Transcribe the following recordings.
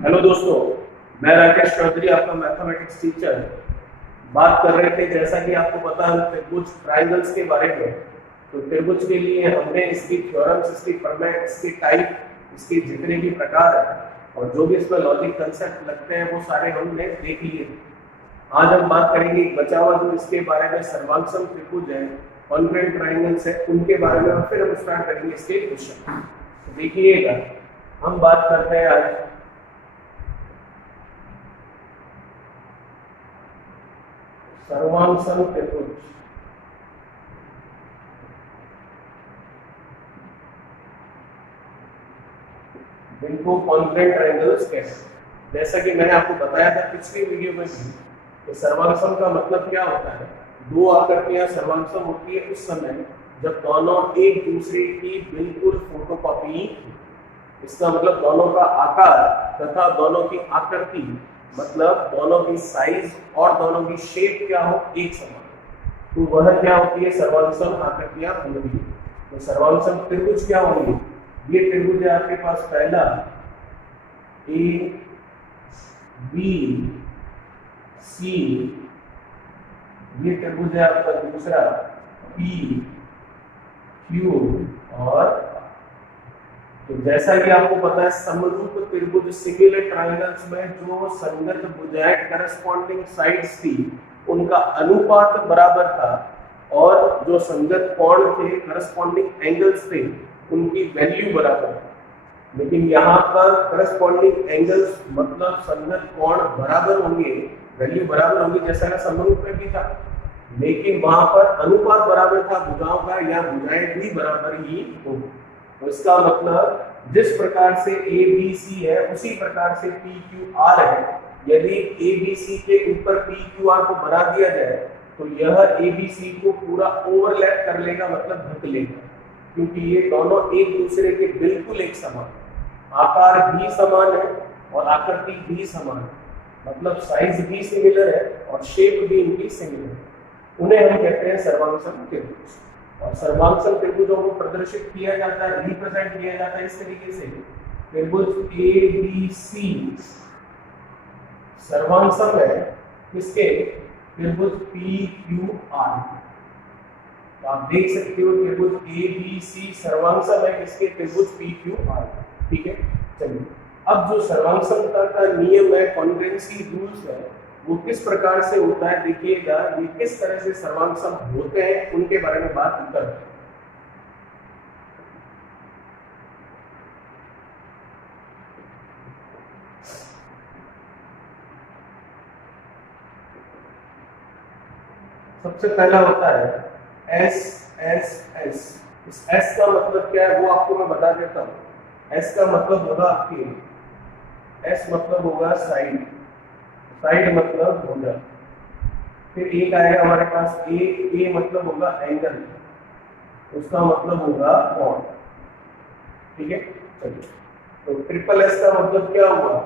Hello दोस्तों, मैं राकेश चौधरी, आपका मैथमेटिक्स टीचर। बात कर रहे थे, जैसा कि आपको पता है, त्रिभुज ट्राइंगल्स के बारे में। तो त्रिभुज के लिए हमने इसकी थ्योरम्स, इसकी फॉर्मेट, इसकी टाइप, इसके जितने भी प्रकार हैं और जो भी इसमें लॉजिक कंसेप्ट लगते हैं वो सारे हमने देख लिए। आज हम बात करेंगे बचा हुआ जो इसके बारे में सर्वांगसम त्रिभुज है, कॉन्ग्रुएंट ट्राइंगल्स है, उनके बारे में, और फिर हम स्टार्ट करेंगे इसके क्वेश्चन। तो देखिएगा, हम बात करते हैं आज सर्वांगसम त्रिभुज। इनको कॉन्ग्रुएंट ट्रायंगल्स कहते हैं। जैसा कि मैंने आपको बताया था पिछली वीडियो में भी कि सर्वांगसम का मतलब क्या होता है। दो आकृतियां सर्वांगसम होती है उस समय जब दोनों एक दूसरे की बिल्कुल फोटोकॉपी। इसका मतलब दोनों का आकार तथा दोनों की आकृति, मतलब दोनों की साइज और दोनों की शेप क्या हो, एक समान। तो वह क्या होती है, सर्वांगसम आकृतियां होंगी। तो सर्वांगसम त्रिभुज क्या होंगे, ये त्रिभुज है आपके पास पहला ए बी सी, ये त्रिभुज है आपका दूसरा पी क्यू और। तो जैसा कि आपको पता है, समरूप त्रिभुज सिमिलर ट्रायंगल्स में जो संगत भुजाएं करस्पॉन्डिंग साइड्स थी उनका अनुपात बराबर था, और जो संगत कोण थे, करस्पॉन्डिंग एंगल्स थे, उनकी वैल्यू बराबर थी। लेकिन यहाँ पर करस्पॉन्डिंग एंगल्स मतलब संगत कोण बराबर होंगे, वैल्यू बराबर होंगी, जैसा कि समरूप में भी था, लेकिन वहां पर अनुपात बराबर था भुजाओं का, या भुजाएं भी बराबर ही होंगी। तो इसका मतलब जिस प्रकार से ए बी सी है उसी प्रकार से पी क्यू आर है। यदि ए बी सी के ऊपर पी क्यू आर को बढ़ा दिया जाए तो यह ए बी सी को पूरा ओवरलैप कर लेगा, मतलब ढक लेगा, क्योंकि ये दोनों एक दूसरे के बिल्कुल एक समान, आकार भी समान है और आकृति भी समान है, मतलब साइज भी सिमिलर है और शेप भी इनकी सिमिलर है। उन्हें हम कहते हैं सर्वांगसम त्रिभुज। और सर्वांगसम त्रिभुजों को प्रदर्शित किया जाता है, रिप्रेजेंट किया जाता है इस तरीके से। त्रिभुज ए बी सी सर्वांगसम है किसके, त्रिभुज पी क्यू आर। तो आप देख सकते हो त्रिभुज ए बी सी सर्वांगसम है किसके, त्रिभुज पी क्यू आर। ठीक है, चलिए अब जो सर्वांगसमता का नियम है, कॉन्ग्रुएंसी रूल्स है, वो किस प्रकार से होता है देखिएगा। ये किस तरह से सर्वांगसम होते हैं उनके बारे में बात करते हैं। सबसे पहला होता है एस एस एस। इस एस का मतलब क्या है वो आपको मैं बता देता हूँ। एस का मतलब होगा आपकी, एस मतलब होगा साइड, साइड मतलब भुजा। फिर एक आएगा हमारे पास ए मतलब होगा एंगल, उसका मतलब होगा कोण। ठीक है, चलिए तो ट्रिपल एस का मतलब क्या हुआ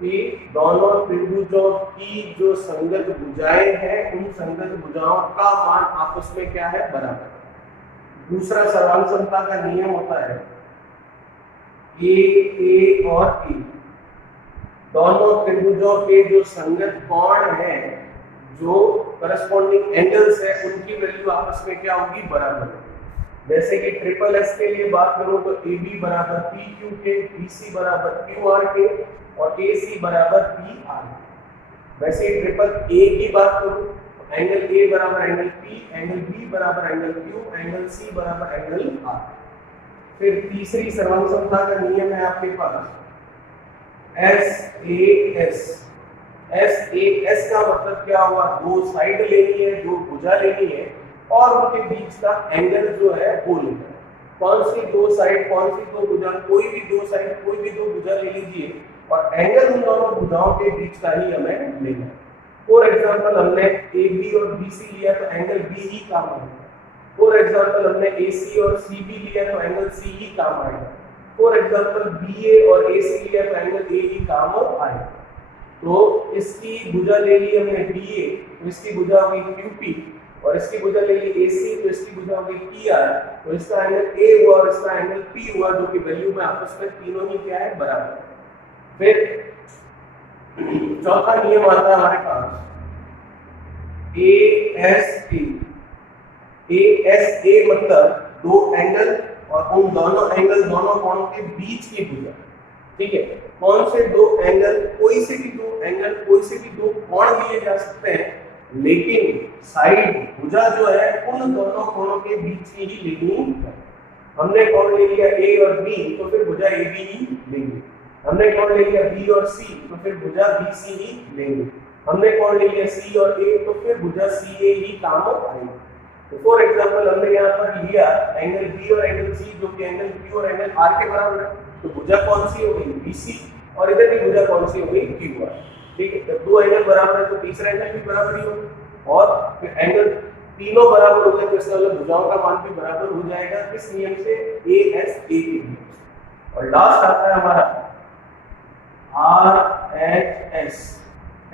कि दोनों त्रिभुजों की जो संगत भुजाएं हैं उन संगत भुजाओं का मान आपस में क्या है, बराबर। दूसरा सर्वांगसमता का नियम होता है ए और ए, दोनों त्रिभुजों के जो संगत कोण हैं, जो करस्पॉन्डिंग एंगल्स है, उनकी वैल्यू आपस में क्या होगी, बराबर। जैसे कि ट्रिपल एस के लिए बात करूं तो ए बी बराबर पी क्यू के, बी सी बराबर क्यू आर के और ए सी बराबर पी आर। वैसे ट्रिपल ए की बात करूं तो एंगल ए बराबर एंगल पी, एंगल बी बराबर एंगल क्यू, एंगल सी बराबर एंगल आर। फिर तीसरी सर्वांगसमता का नियम है आपके पास S A S. S A S का मतलब क्या हुआ, दो साइड लेनी है, दो भुजा लेनी है और उनके बीच का एंगल जो है वो लेना है। कौन सी दो साइड, कौन सी दो भुजा, कोई भी दो साइड, कोई भी दो भुजा ले लीजिए और एंगल उन दोनों भुजाओं के बीच का ही हमें लेना है। फॉर एग्जांपल हमने ए बी और बी सी लिया तो एंगल बी ही काम आएगा। फॉर एग्जांपल हमने ए सी और सी बी लिया तो एंगल सी ही काम आएगा। फॉर एग्जांपल बी ए और ए सी लिया तो एंगल ए ही काम आएगा। तो इसकी भुजा ले ली हमने बी ए, तो इसकी भुजा होगी क्यू पी, और इसकी भुजा ले ली ए सी, तो इसकी भुजा होगी पी आर। तो इसका एंगल ए हुआ और इसका एंगल पी हुआ, जो कि वैल्यू में आपस में तीनों ही क्या है, बराबर। फिर चौथा नियम आता है हमारे पास ASA। ASA मतलब दो एंगल और उन दोनों एंगल दोनों कोणों के बीच की भुजा। ठीक है, कौन से दो एंगल, कोई से भी दो एंगल, कोई से भी दो कोण लिए जा सकते हैं, लेकिन साइड भुजा जो है उन दोनों कोणों के बीच की ही लेनी है। हमने कोण ले लिया A और B, तो फिर भुजा AB ही लेंगे। हमने कोण ले लिया B और C, तो फिर भुजा BC ही लेंगे। हमने कोण ले लिया C और A, तो फिर भुजा CA ही काम आएगी। तो फॉर एग्जांपल हमने यहाँ पर लिया एंगल B और एंगल C, जो कि एंगल P और एंगल R के बराबर है, तो भुजा कौन सी हो गई, BC, और इधर भी भुजा कौन सी हो गई, QR। ठीक है, जब दो एंगल बराबर है तो तीसरा एंगल भी बराबर ही होगा, और फिर एंगल तीनों बराबर हो गए तो इसका मतलब भुजाओं का मान भी बराबर हो जाएगा। किस नियम से, ASA के नियम से। और लास्ट आता है हमारा RHS।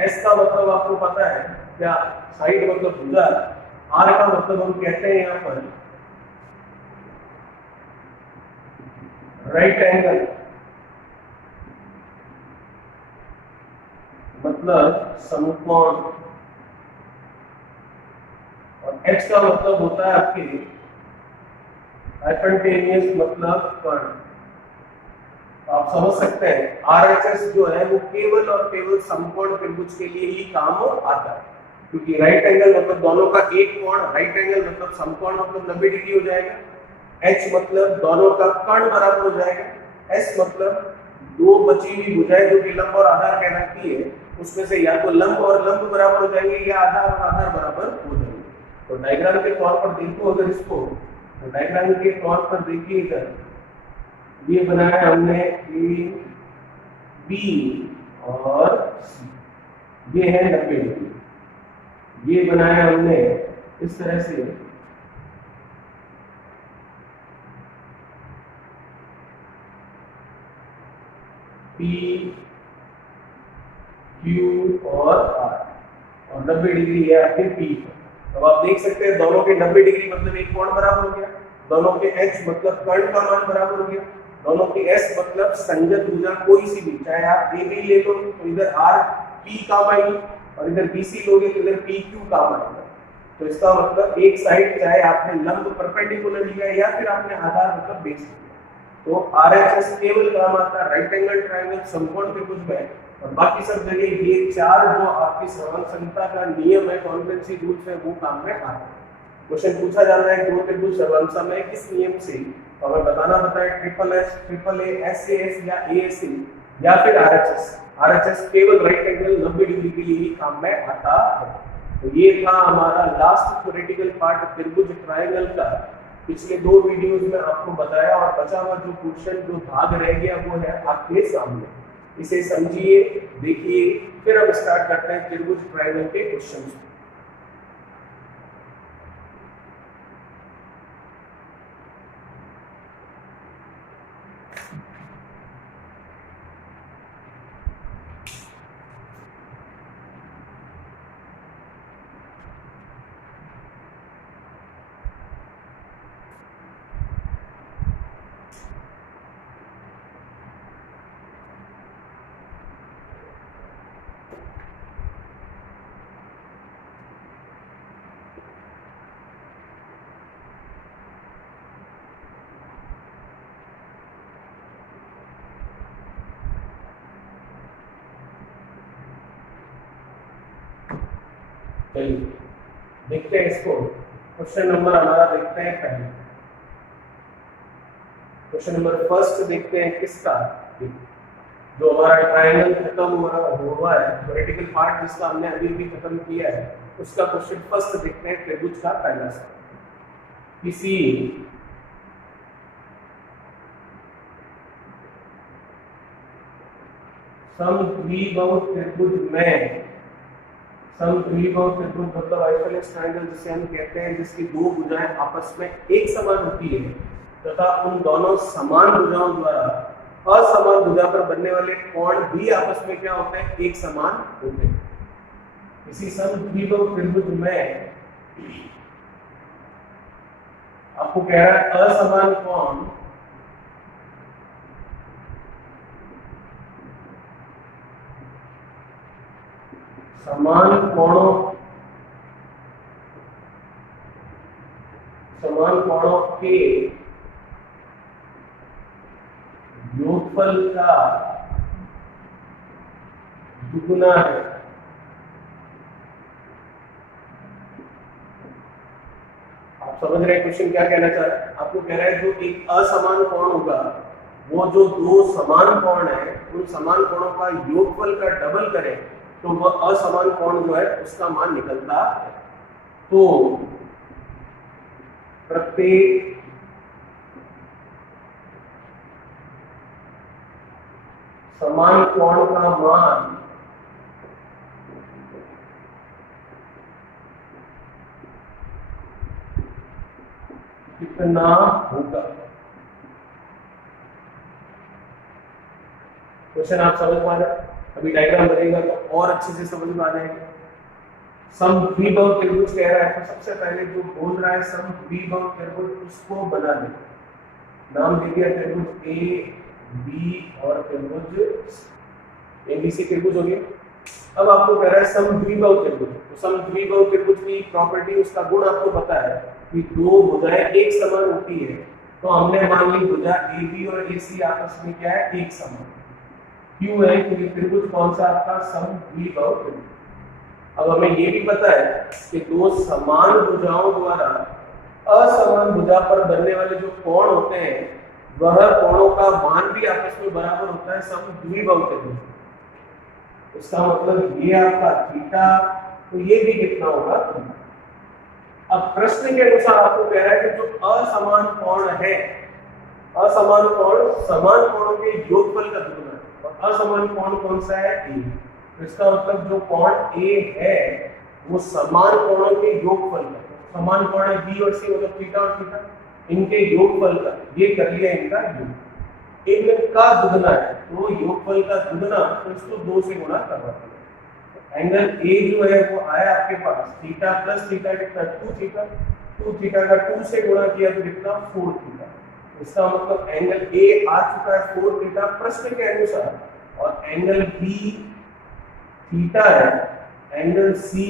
S का मतलब आपको पता है क्या, साइड मतलब भुजा। R का मतलब हम कहते हैं यहाँ पर राइट एंगल, मतलब समकोण। और H का मतलब होता है आपके हाइपोटेन्यूस, मतलब कर्ण। आप समझ सकते हैं RHS जो है वो केवल और केवल समकोण त्रिभुज के लिए ही काम आता है, क्योंकि राइट एंगल मतलब दोनों का एक कोण, राइट एंगल मतलब समकोण मतलब 90 डिग्री हो जाएगा। H मतलब दोनों का कर्ण बराबर हो जाएगा। S मतलब दो बची हुई भुजाएं जो कि लंब और आधार कहलाती है, उसमें से या तो लंब और लंब बराबर हो जाएंगे या आधार और आधार बराबर हो जाएंगे। तो डायग्राम के तौर पर देखो अगर इसको, तो डायग्राम के तौर पर देखिए इधर ये बनाया हमने A, B और C, ये है 90 डिग्री। ये बनाया हमने इस तरह से P, Q और R, और 90 डिग्री है आपके P पर। अब आप देख सकते हैं दोनों के 90 डिग्री मतलब एक कोण बराबर हो गया, दोनों के H मतलब कर्ण का मान बराबर हो गया, दोनों के S मतलब संगत भुजा कोई सी भी, चाहे आप AB ले लो तो इधर RP काम आएगी, और इधर BC लोगे तो इधर PQ काम आएगा। तो इसका मतलब एक साइड चाहे आपने लंब परपेंडिकुलर लिया या फिर आपने आधार मतलब बेस लिया, तो RHS केवल काम आता है राइट एंगल ट्रायंगल समकोण त्रिभुज में, और बाकी सब जगह ये चार जो आपकी सर्वांगसमता का नियम है, कॉन्वेंसी रूल्स है, वो काम में आते हैं। क्वेश्चन पूछा जा रहा है दो त्रिभुज सर्वांगसम है किस नियम से, तो हमें बताना होता है triple S, triple A, SAS या ASA या फिर RHS। RHS केवल राइट एंगल 90 डिग्री के लिए ही काम में आता है। तो ये था हमारा लास्ट थ्योरेटिकल पार्ट त्रिभुज ट्रायंगल का। पिछले दो वीडियोस में आपको बताया, और बचा हुआ जो क्वेश्चन जो भाग रह गया वो है आपके सामने। इसे समझिए, देखिए, फिर हम स्टार्ट करते हैं त्रिभुज ट्रायंगल के क्वेश्चंस। चलिए देखते हैं इसको। क्वेश्चन नंबर हमारा देखते हैं पहले, क्वेश्चन नंबर फर्स्ट देखते हैं किसका, जो हमारा ट्रायंगल खत्म हुआ है, थ्योरेटिकल पार्ट जिसका हमने अभी भी खत्म किया है, उसका क्वेश्चन फर्स्ट देखते हैं त्रिभुज का पहला सा। किसी समद्विबाहु त्रिभुज में, समद्विबाहु त्रिभुज मतलब आइसोसेलेस ट्रायंगल जिसे हम कहते हैं, जिसकी दो भुजाएं आपस में एक समान होती है तथा उन दोनों समान भुजाओं द्वारा असमान भुजा पर बनने वाले कोण भी आपस में क्या होते हैं, एक समान होते हैं। इसी समद्विबाहु त्रिभुज में आपको कह रहा है असमान कोण समान कोणों के योगफल का दुगुना है। आप समझ रहे हैं क्वेश्चन क्या कहना चाह रहा है? आपको कह रहा है जो एक असमान कोण होगा, वो जो दो समान कोण है उन समान कोणों का योगफल का डबल करें तो वह असमान कोण जो है उसका मान निकलता है। तो प्रत्येक समान कोण का मान कितना होगा? क्वेश्चन आप समझ पा रहे हैं? अभी डायग्राम बनेगा तो और अच्छे से समझ में आ जाएगा। समद्विबाहु त्रिभुज कह रहा है तो सबसे पहले जो बोल रहा है समद्विबाहु त्रिभुज उसको बना दे। नाम दे दिया त्रिभुज ए बी और त्रिभुज एबीसी त्रिभुज हो गया। अब आपको कह रहा है समद्विबाहु त्रिभुज, तो समद्विबाहु त्रिभुज की प्रॉपर्टी, उसका गुण आपको पता है कि दो भुजाएं एक समान होती है। तो हमने मान ली भुजा AB और AC आपस में क्या है, एक समान। क्यों है? क्योंकि त्रिभुज कौन सा आपका समद्विबाहु त्रिभुज। अब हमें ये भी पता है कि दो समान भुजाओं द्वारा असमान भुजा पर बनने वाले जो कोण होते हैं वह कोणों का मान भी आपस में बराबर होता है समद्विबाहु त्रिभुज। इसका मतलब ये आपका थीटा, तो ये भी कितना होगा? अब प्रश्न के अनुसार आपको कह रहा है कि जो असमान कोण है, असमान कोण समान कोणों के योगफल का दुगुना है। और असमान कोण कौन सा है? ए। तो इसका मतलब जो कोण ए है वो समान कोणों के योगफल का, समान कोण है बी और सी मतलब थीटा और थीटा, इनके योगफल का, ये कर लिया इनका योग। इनका दुगुना है तो योगफल का दुगुना, तो इसको 2 से गुणा करवा दिया। एंगल ए जो है वो आया आपके पास थीटा प्लस थीटा कितना 2 थीटा, 2 थीटा का 2 से गुणा किया तो कितना 4 थीटा। इसका मतलब एंगल ए आ चुका है 4 थीटा प्रश्न के अनुसार, और एंगल बी थीटा है, एंगल सी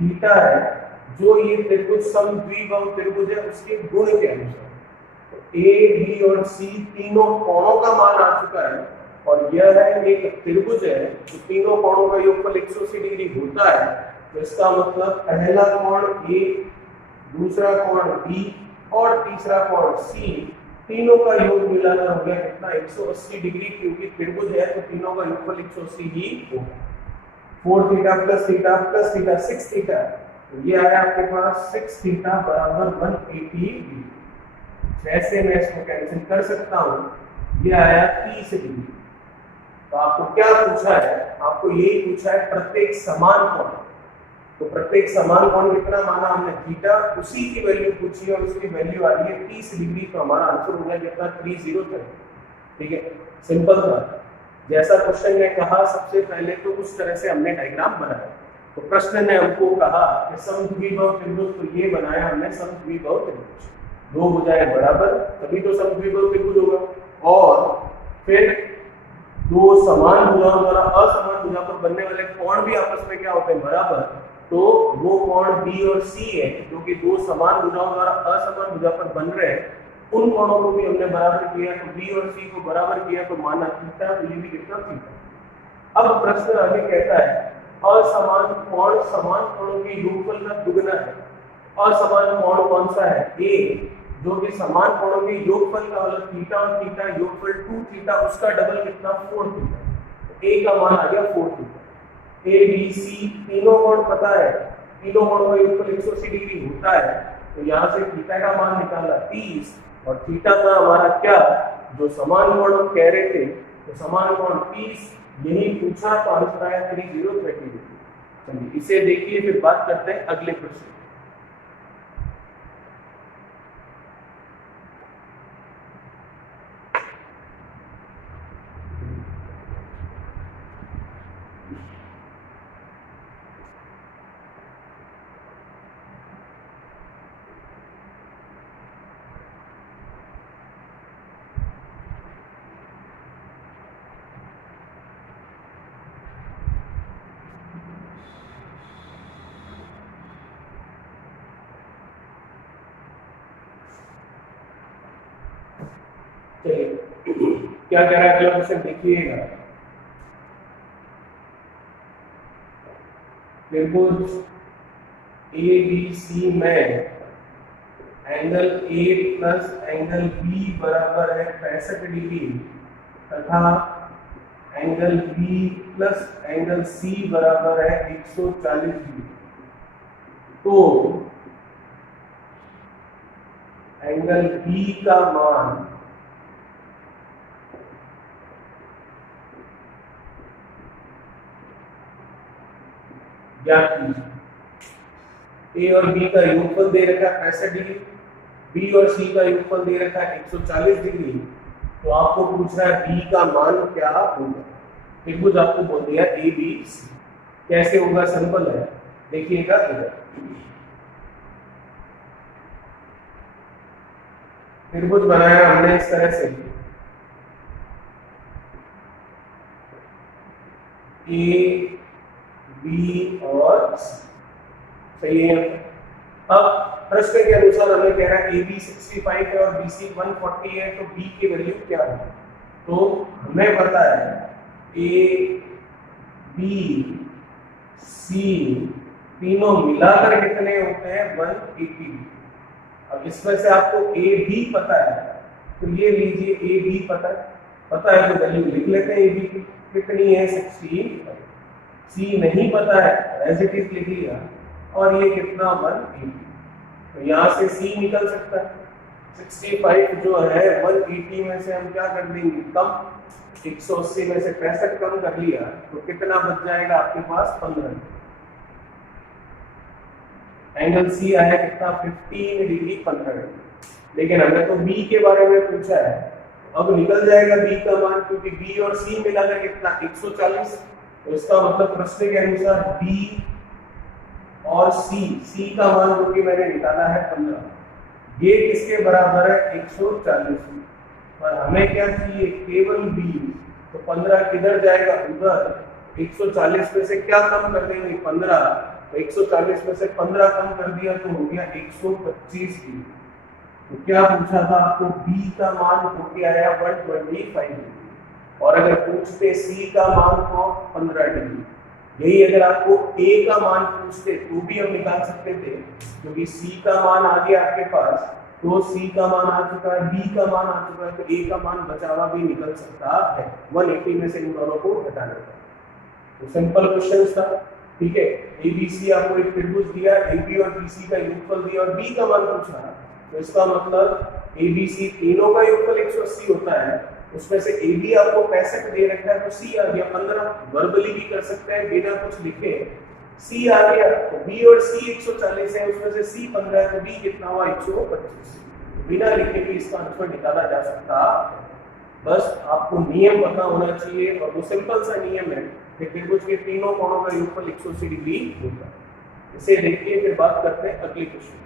थीटा है, जो ये त्रिभुज समद्विबाहु त्रिभुज है उसके गुण के अनुसार। तो ए बी और सी तीनों कोणों का मान आ चुका है, और यह है एक त्रिभुज है जो तीनों कोणों का योगफल 180 डिग्री होता है। तो इसका मतलब पहला कोण ए, दूसरा कोण बी और तीसरा कोण सी, तीनों का योग मिलाकर हो गया कितना 180 डिग्री, क्योंकि त्रिभुज है तो तीनों का योगफल 180 ही होगा। 4 theta plus theta plus theta 6 theta, तो ये आया आपके पास 6 थीटा बराबर 180 डिग्री। जैसे मैं इसको कैंसिल कर सकता हूँ, ये आया 30 डिग्री। तो आपको क्या पूछा है? आपको यही पूछा है प्रत्येक समान कोण। तो प्रत्येक समान कोण कितना माना हमने? थीटा, उसी की वैल्यू पूछी और उसकी वैल्यू आ रही है 30 डिग्री। तो हमारा आंसर हो गया कितना 303। ठीक है, सिंपल था। जैसा क्वेश्चन ने कहा सबसे पहले तो उस तरह से हमने डायग्राम बनाया। तो प्रश्न ने हमको कहा कि समद्विबाहु त्रिभुज, तो ये बनाया हमने समद्विबाहु त्रिभुज, दो भुजाएं बराबर, तभी तो समद्विबाहु त्रिभुज होगा। और फिर दो समान भुजाओं द्वारा असमान भुजा पर बनने वाले कोण भी आपस में क्या होते हैं? बराबर। तो वो कोण बी और सी है जो कि दो समान भुजाओं द्वारा असमान भुजा पर बन रहे हैं, उन कोणों को भी हमने बराबर किया। तो बी और सी को बराबर किया तो माना थीटा, तो ये भी कितना थीटा। अब प्रश्न आगे कहता है असमान कोण समान कोणों के योगफल का दुगुना है। असमान कोण कौन सा है? ए, जो कि समान कोणों के योगफल का मतलब थीटा और थीटा योगफल 2 थीटा, उसका डबल कितना 4 थीटा। ए का मान आ गया 4 थीटा। ए बी सी तीनों कोण पता है, तीनों कोणों का योगफल 180 डिग्री होता है। तो यहाँ से थीटा का मान निकाला 30 और थीटा का हमारा क्या, जो समान कोण हम कह रहे थे, तो समान कोण 30 यही पूछा, तो आंसर आया 3030 डिग्री। चलिए इसे देखिए, फिर बात करते हैं अगले प्रश्न। चलिए क्या कह रहा है अगला क्वेश्चन देखिएगा। त्रिभुज ए बी सी में angle A plus angle B बराबर है 65 डिग्री तथा angle B plus angle C बराबर है 140 डिग्री। तो एंगल बी का मान ज्ञात कीजिए। ए और बी का योगफल दे रखा है 65 डिग्री, बी और सी का योगफल दे रखा है 140 डिग्री। तो आपको पूछ रहा है बी का मान क्या होगा। त्रिभुज आपको बोल दिया ए बी सी। कैसे होगा, सिंपल है, देखिएगा इधर। त्रिभुज बनाया हमने इस तरह से, ए बी और सी, सही है। अब प्रश्न के अनुसार हमें कह रहा है ए बी 65 है और बी सी 140 है, तो बी की वैल्यू क्या है। तो हमें पता है ए बी सी तीनों मिलाकर कितने होते हैं 180। अब इसमें से आपको ए बी पता है, तो ये लीजिए ए बी पता है तो वैल्यू लिख लेते हैं। ए बी कितनी है 65, सी नहीं पता है एज इट इज लिख लिया, और ये कितना 180। तो यहाँ से सी निकल सकता है। 65 जो है 180 में से हम क्या कर देंगे कम, 180 में से 65 कम कर लिया, तो कितना बच जाएगा आपके पास 15। एंगल सी आया कितना 15 डिग्री 15 डिग्री। लेकिन हमें तो बी के बारे में पूछा है, अब निकल जाएगा बी का मान, क्योंकि बी और सी मिलाकर कितना 140। तो इसका मतलब प्रश्न के अनुसार बी और सी का मान जो कि मैंने निकाला है 15, ये किसके बराबर है 140। और हमें क्या चाहिए केवल बी, तो 15 किधर जाएगा उधर, 140 में से क्या कम कर देंगे 15, तो 140 में से 15 कम कर दिया तो हो गया 125 डिग्री। तो क्या पूछा था आपको, बी का मान तो क्या आया 125 डिग्री, और अगर पूछते सी का मान तो 15 डिग्री। यही अगर आपको ए का मान पूछते तो भी हम निकाल सकते थे, क्योंकि सी का मान आ गया आपके पास, तो सी का मान आ चुका है, बी का मान आ चुका है, तो ए का मान बचा हुआ भी निकल सकता है 180 में से इन दोनों को घटाने का। तो सिंपल क्वेश्चन था, ठीक है। ए बी सी आपको एक त्रिभुज दिया, ए बी और बी सी का योगफल दिया और बी का मान पूछा, तो इसका मतलब ए बी सी तीनों का योगफल 180 होता है। उसमें से ए बी आपको 65 दे रखा है, तो सी आ गया 15। वर्बली भी कर सकते हैं बिना कुछ लिखे, सी आ गया, तो बी और सी 140 है, उसमें से सी 15 है, तो बी कितना हुआ 125। बिना लिखे भी इसका आंसर निकाला जा सकता है। बस आपको नियम पता होना चाहिए, और वो सिंपल सा नियम है कि त्रिभुज के तीनों कोणों का योगफल 180 डिग्री होता है। इसे देखिए, फिर बात करते हैं अगले क्वेश्चन।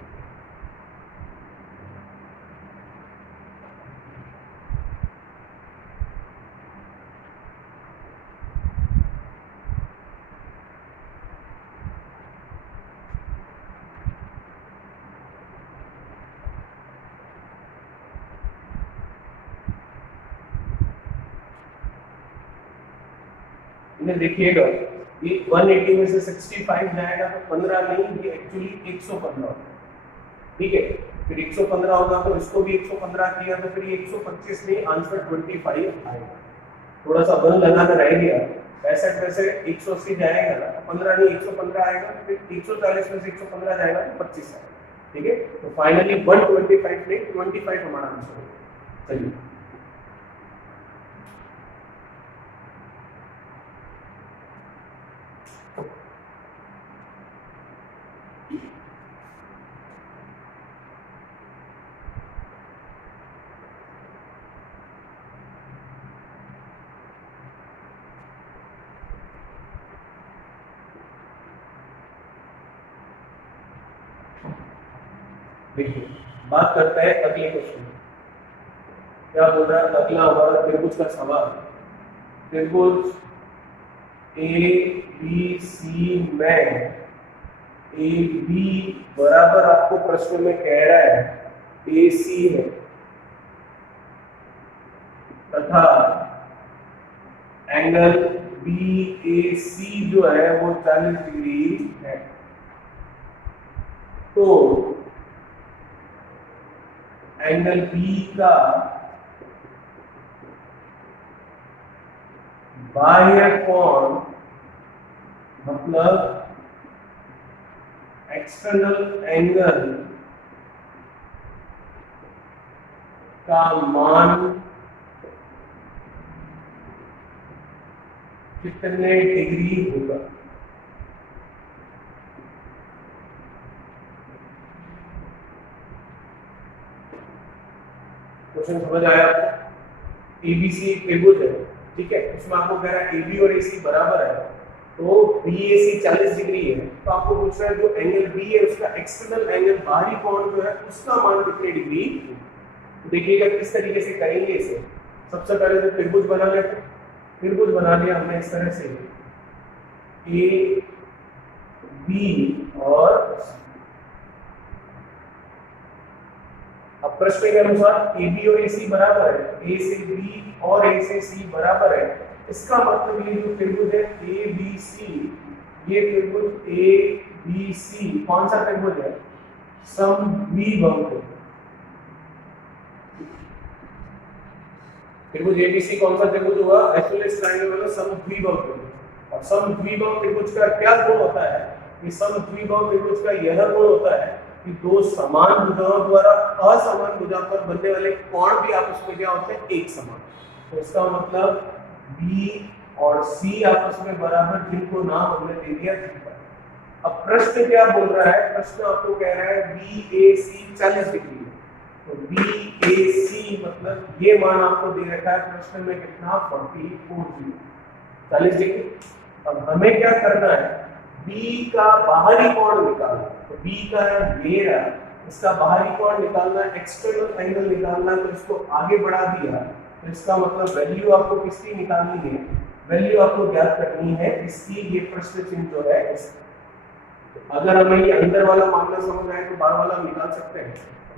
इन्हें देखिएगा, ये 180 में से 65 जाएगा तो 15 नहीं, ये एक्चुअली 115 होगा, ठीक है। फिर 115 होगा तो इसको भी 115 किया तो फिर ये 125 नहीं, आंसर 25 आएगा। थोड़ा सा बल लगाना रह गया, 65 में से 180 जाएगा ना, 15 नहीं 115 आएगा, फिर 140 में से 115 जाएगा तो 25 आएगा, ठीक है। तो फाइनली 125 नहीं 25 हमारा आंसर होगा। चलिए देखिए, बात करते हैं अगले क्वेश्चन। क्या बोल रहा है अगला हमारा त्रिभुज का सवाल। त्रिभुज ए बी सी में ए बी बराबर आपको प्रश्न में कह रहा है ए सी है, एंगल BAC जो है वो 40 डिग्री है। तो एंगल B का बाह्य कोण मतलब एक्सटर्नल एंगल का मान कितने डिग्री होगा? क्वेश्चन समझ आया आपको? ABC त्रिभुज है, ठीक है, उसमें आपको कह रहा है AB और AC बराबर है, तो BAC 40 डिग्री है, तो आपको पूछ रहा है जो एंगल B है उसका एक्सटर्नल एंगल बाहरी कोण जो है उसका मान कितने डिग्री? तो देखिएगा किस तरीके से करेंगे इसे। सबसे पहले तो त्रिभुज बना लेते हैं। त्रिभुज बना लिया हमने इस तरह से A B और अब प्रश्न के अनुसार AB और AC बराबर है, A से B और A से C बराबर है, इसका मतलब ये जो त्रिभुज है ABC, ये त्रिभुज ABC कौन सा त्रिभुज है? समद्विबाहु त्रिभुज ABC कौन सा त्रिभुज हुआ? आइसोसेलेस ट्रायंगल वाला समद्विबाहु त्रिभुज। और समद्विबाहु त्रिभुज का क्या गुण होता है? कि समद्विबाहु त्रिभुज का यह गुण होता है कि दो समान भुजाओं द्वारा असमान भुजा पर बनने वाले कोण भी आपस में क्या होते हैं? एक समान। तो इसका मतलब B और C आपस में बराबर, जिनको नाम हमने दे दिया थीटा। अब प्रश्न क्या बोल रहा है? प्रश्न आपको कह रहा है BAC 40 डिग्री है, तो BAC मतलब ये मान आपको दे रखा है प्रश्न में कितना? 40 डिग्री। अब हमें क्या करना है? B का बाहरी कोण निकालना। तो B का है मेरा, इसका बाहरी कोण निकालना, एक्सटर्नल एंगल निकालना, तो इसको आगे बढ़ा दिया, तो इसका मतलब वैल्यू आपको किसकी निकालनी है? वैल्यू आपको ज्ञात करनी है इसकी। ये प्रश्न चिन्ह जो है इसका, तो अगर हमें ये अंदर वाला मामला समझ आए तो बाहर वाला हम निकाल सकते हैं।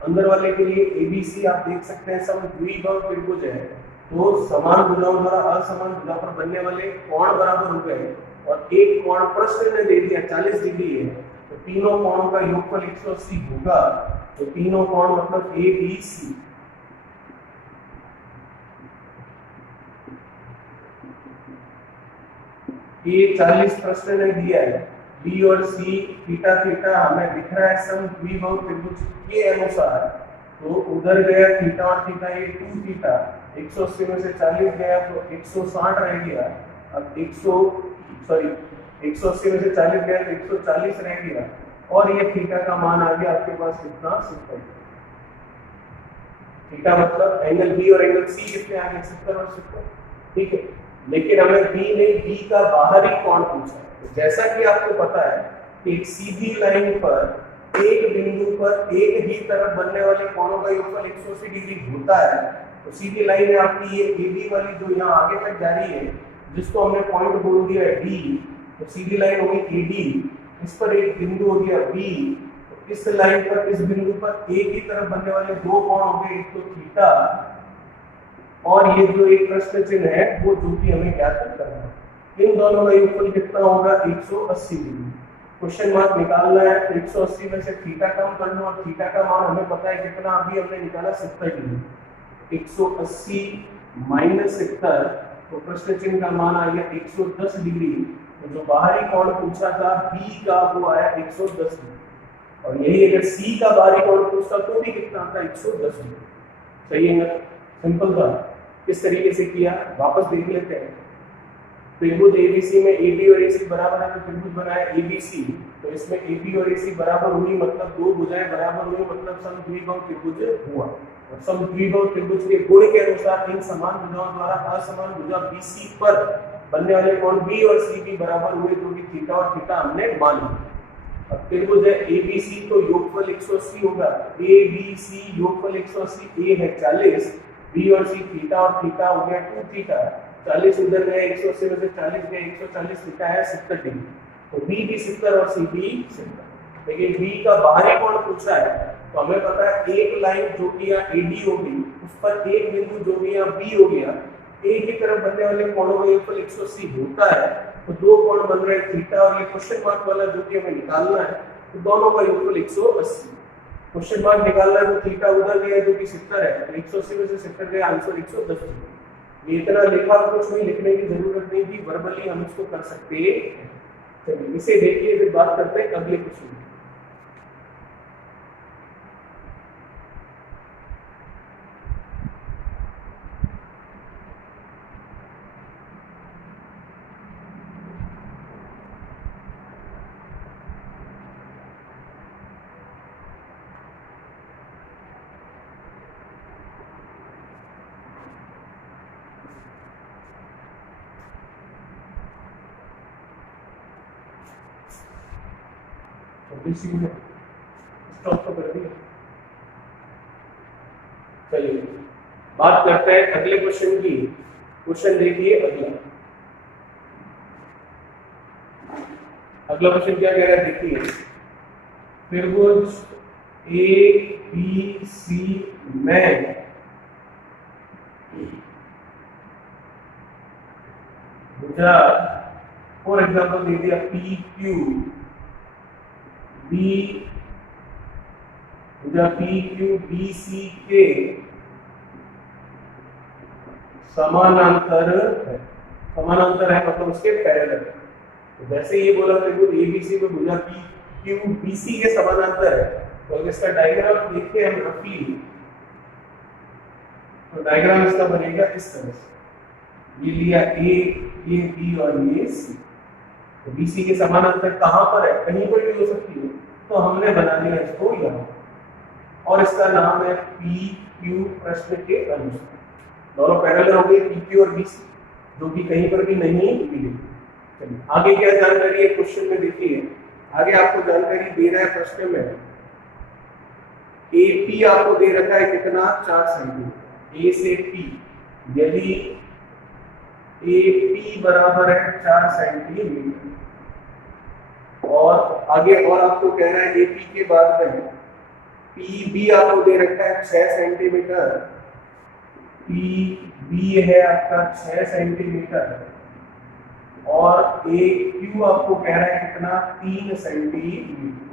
अंदर वाले के लिए ABC आप देख सकते हैं समद्विबाहु त्रिभुज है, तो समान भुजाओं द्वारा असमान भुजा पर बनने वाले कोण बराबर हो गए, और एक कोण प्रश्न ने दे दिया 40 डिग्री है, तो तीनों कोणों का योगफल 180 होगा। तो तीनों कोण मतलब ABC। ये 40 प्रश्न ने दिया है, B और C थीटा थीटा हमें दिख रहा है समद्विबाहु त्रिभुज के अनुसार, तो उधर गया थीटा और थीटा, ये 2 थीटा, 180 में से 40 गया तो 160 रह गया। अब 180 में से 40 गया तो 140 रह गया, और ये थीटा का मान आ गया आपके पास कितना? 70। थीटा मतलब एंगल B और एंगल C कितने आ गए? 70 और 70, ठीक है। लेकिन हमें B नहीं, B का बाहरी कोण पूछा है। तो जैसा कि आपको पता है कि एक सीधी लाइन पर एक बिंदु पर एक ही तरफ बनने वाले कोणों का योगफल 180 डिग्री होता है, तो सीधी लाइन है आपकी ये AB वाली जो यहाँ आगे तक जा रही है, जिसको हमने पॉइंट बोल दिया है D, तो सीधी लाइन होगी AD, इस पर एक बिंदु हो गया B, तो इस लाइन पर इस बिंदु पर एक ही तरफ बनने वाले दो कोण हो गए, एक तो थीटा और ये जो एक प्रश्न चिन्ह है वो जो कि हमें ज्ञात करना है। इन दोनों का योगफल कितना होगा? 180 डिग्री। क्वेश्चन मार्क निकालना है, तो 180 में से थीटा कम करना, और थीटा का मान हमें पता है कितना, अभी हमने निकाला 70 डिग्री। 180 माइनस 70, तो प्रश्न चिन्ह का मान आ गया 110 डिग्री। तो जो बाहरी कोण पूछा था B का वो आया 110 डिग्री, और यही अगर C का बाहरी कोण पूछता तो भी कितना आता? 110 डिग्री। सही है ना? सिंपल था। किस तरीके से किया वापस देख लेते हैं। त्रिभुज ABC में AB और AC बराबर है, तो त्रिभुज बनाया ABC, तो इसमें AB और AC बराबर हुई मतलब दो भुजाएं बराबर हुई, मतलब समद्विबाहु त्रिभुज हुआ। और समद्विबाहु त्रिभुज के गुण के अनुसार इन समान भुजाओं द्वारा असमान भुजा BC पर बनने वाले कोण B और C भी बराबर हुए, जो कि थीटा और थीटा हमने मान लिया। अब त्रिभुज है ABC, तो योगफल 180 होगा। ABC योगफल 180, A है 40, B और C थीटा और थीटा हो गया 2 थीटा, 40 उधर गए, 180 में से 40 गए, 140 थीटा है 70 डिग्री, तो B भी 70 और C भी 70। लेकिन B का बाहरी कोण पूछा है, तो हमें पता है एक लाइन जो कि यहाँ AD हो गई, उस पर एक बिंदु जो कि यहाँ B हो गया, एक ही तरफ बनने वाले कोणों का योगफल 180 होता है, तो दो कोण बन रहे हैं थीटा और ये क्वेश्चन मार्क वाला जो कि हमें निकालना है, तो दोनों का योगफल 180। क्वेश्चन मार्क निकालना है तो थीटा उधर गया जो कि 70 है, तो 180 में से 70 गया, आंसर 110। ये इतना लिखा, कुछ भी लिखने की जरूरत नहीं थी, वर्बली हम इसको कर सकते हैं। चलिए इसे देखिए, फिर बात करते हैं अगले क्वेश्चन की। स्टॉप तो कर दिया। चलिए बात करते हैं अगले क्वेश्चन की। क्वेश्चन देखिए अगला क्वेश्चन क्या कह रहा है, देखिए त्रिभुज ए बी सी में भुजा, फॉर एग्जाम्पल दे दिया पी क्यू बी, भुजा पी क्यू बी सी के समानांतर है। समानांतर है मतलब उसके पैरेलल। तो वैसे ये बोला त्रिभुज एबीसी में भुजा पी क्यू बी सी के समानांतर है, तो अगर इसका डायग्राम देखते हम रफली, तो डायग्राम इसका बनेगा इस तरह से। ये लिया ए, ये बी और ये सी। तो बीसी के समानांतर कहां पर है, कहीं पर भी हो सकती है, तो हमने बना लिया इसको यहाँ, और इसका नाम है पी क्यू प्रश्न के अनुसार। दोनों पैरेलल हो गए पी क्यू और बीसी, जो कि कहीं पर भी नहीं मिलेगी। चलिए आगे क्या जानकारी है क्वेश्चन में, देखिए आगे आपको जानकारी दे रहा है प्रश्न में, एपी आपको दे रखा है कितना, 4 सेंटीमीटर ए से पी। यदि एपी बराबर है 4 सेंटीमीटर, और आगे और आपको कह रहा है एपी के बाद में पीबी आपको दे रखा है 6 सेंटीमीटर, पीबी है आपका 6 सेंटीमीटर, और ए क्यू आपको कह रहा है कितना, 3 सेंटीमीटर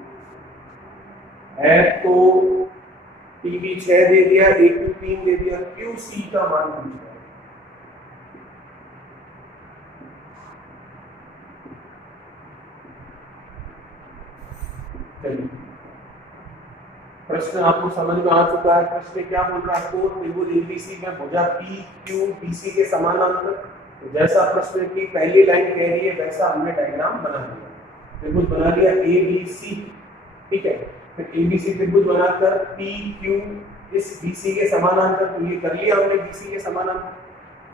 है। तो पीबी 6 दे दिया, ए क्यू 3 दे दिया, क्यू सी का मान पूछा। चलिए प्रश्न आपको समझ में आ चुका है। प्रश्न क्या बोल रहा है आपको, त्रिभुज एबीसी में भुजा पी क्यू बीसी के समानांतर। तो जैसा प्रश्न की पहली लाइन कह रही है वैसा हमने डायग्राम बना लिया, त्रिभुज बना लिया ए बी सी, ठीक है। फिर एबीसी त्रिभुज बनाकर पी क्यू इस बीसी के समानांतर, तो ये कर लिया हमने बीसी के समानांतर।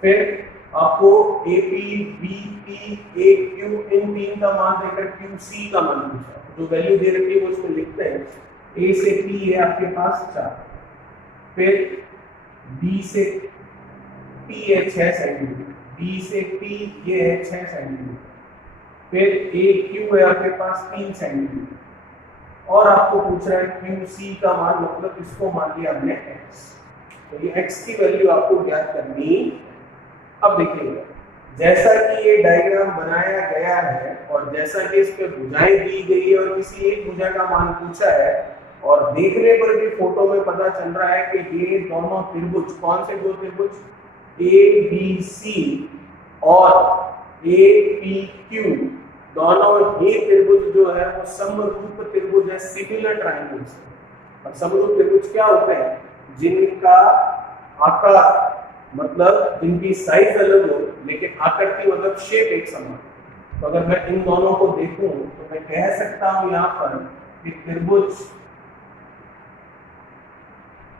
फिर आपको A P B P A Q इन तीन का मान देकर क्यू सी का मान पूछा, जो वैल्यू दे रखी है वो इसमें लिखते हैं। ए से पी है आपके पास 4, फिर बी से पी है 6 सेंटीमीटर, बी से पी ये है 6 सेंटीमीटर, फिर ए क्यू है आपके पास 3 सेंटीमीटर, और आपको पूछ रहा है क्यू सी का मान, मतलब इसको मान लिया हमने एक्स। तो ये एक्स की वैल्यू आपको ज्ञात करनी। अब देखिएगा जैसा कि ये डायग्राम बनाया गया है और जैसा कि इस पे भुजाएं दी गई है और किसी एक भुजा का मान पूछा है, और देखने पर भी फोटो में पता चल रहा है कि ये दोनों त्रिभुज, कौन से दो त्रिभुज, ए बी सी और ए पी क्यू, दोनों ही त्रिभुज जो है वो समरूप त्रिभुज है, सिमिलर ट्रायंगल्स। और समरूप त्रिभुज क्या होते हैं, जिनका आकार मतलब जिनकी साइज अलग हो लेकिन आकृति मतलब शेप एक समान। तो अगर मैं इन दोनों को देखूं तो मैं कह सकता हूं यहाँ पर कि त्रिभुज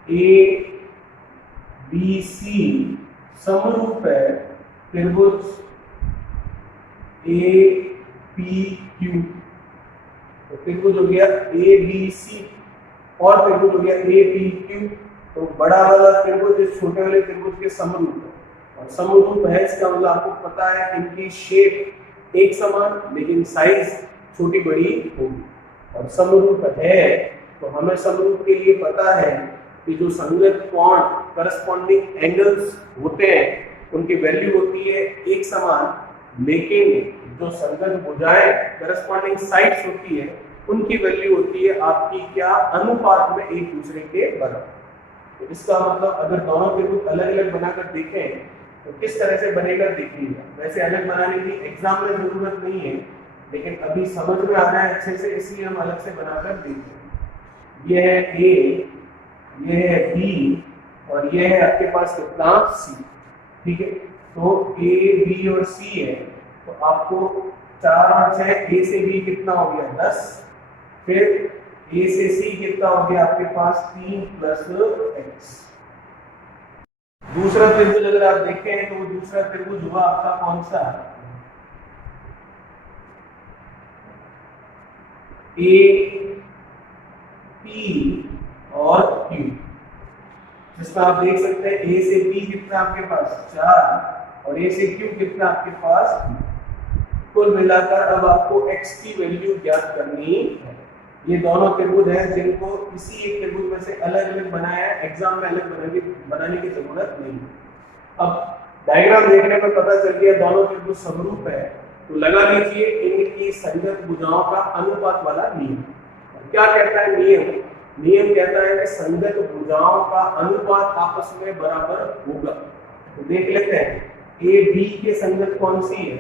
ए बी सी समरूप है त्रिभुज ए पी क्यू। तो त्रिभुज हो गया ए बी सी और त्रिभुज हो गया ए पी क्यू। तो बड़ा वाला त्रिभुज इस छोटे वाले त्रिभुज के समरूप है, और समरूप है इसका मतलब आपको पता है कि इनकी शेप एक समान लेकिन साइज छोटी बड़ी होगी। और समरूप है तो हमें समरूप के लिए पता है कि जो संगत कोण करस्पॉन्डिंग एंगल्स होते हैं उनकी वैल्यू होती है एक समान, लेकिन जो संगत भुजाएं करस्पॉन्डिंग साइड्स होती है उनकी वैल्यू होती है आपकी क्या, अनुपात में एक दूसरे के बराबर। तो इसका मतलब अगर दोनों त्रिभुज अलग अलग बनाकर देखें तो किस तरह से बनेगा देखिएगा। वैसे अलग बनाने की एग्जाम में जरूरत नहीं है, लेकिन अभी समझ में आ रहा है अच्छे से, इसलिए हम अलग से बनाकर देखते हैं। ये है ए, ये है बी और ये है आपके पास कितना, सी। ठीक है, तो ए बी और सी है, तो आपको 4 और 6, ए से बी कितना हो गया 10, फिर ए से सी कितना हो गया आपके पास 3 प्लस एक्स। दूसरा त्रिभुज अगर आप देखें तो वो दूसरा त्रिभुज हुआ आपका कौन सा, ए पी और क्यू, जिसमें आप देख सकते हैं ए से बी कितना आपके पास 4 और ए से क्यू कितना आपके पास। कुल मिलाकर अब आपको x की वैल्यू ज्ञात करनी है। ये दोनों त्रिभुज हैं जिनको इसी एक त्रिभुज में से अलग अलग बनाया है, एग्जाम में अलग बनाने की जरूरत नहीं है। अब डायग्राम देखने पर पता चल गया दोनों त्रिभुज समरूप है, तो लगा लीजिए इनकी संगत भुजाओं का अनुपात वाला नियम। क्या कहता है नियम? नियम कहता है कि संगत भुजाओं का अनुपात आपस में बराबर होगा। तो देख लेते हैं ए बी के संगत कौन सी है,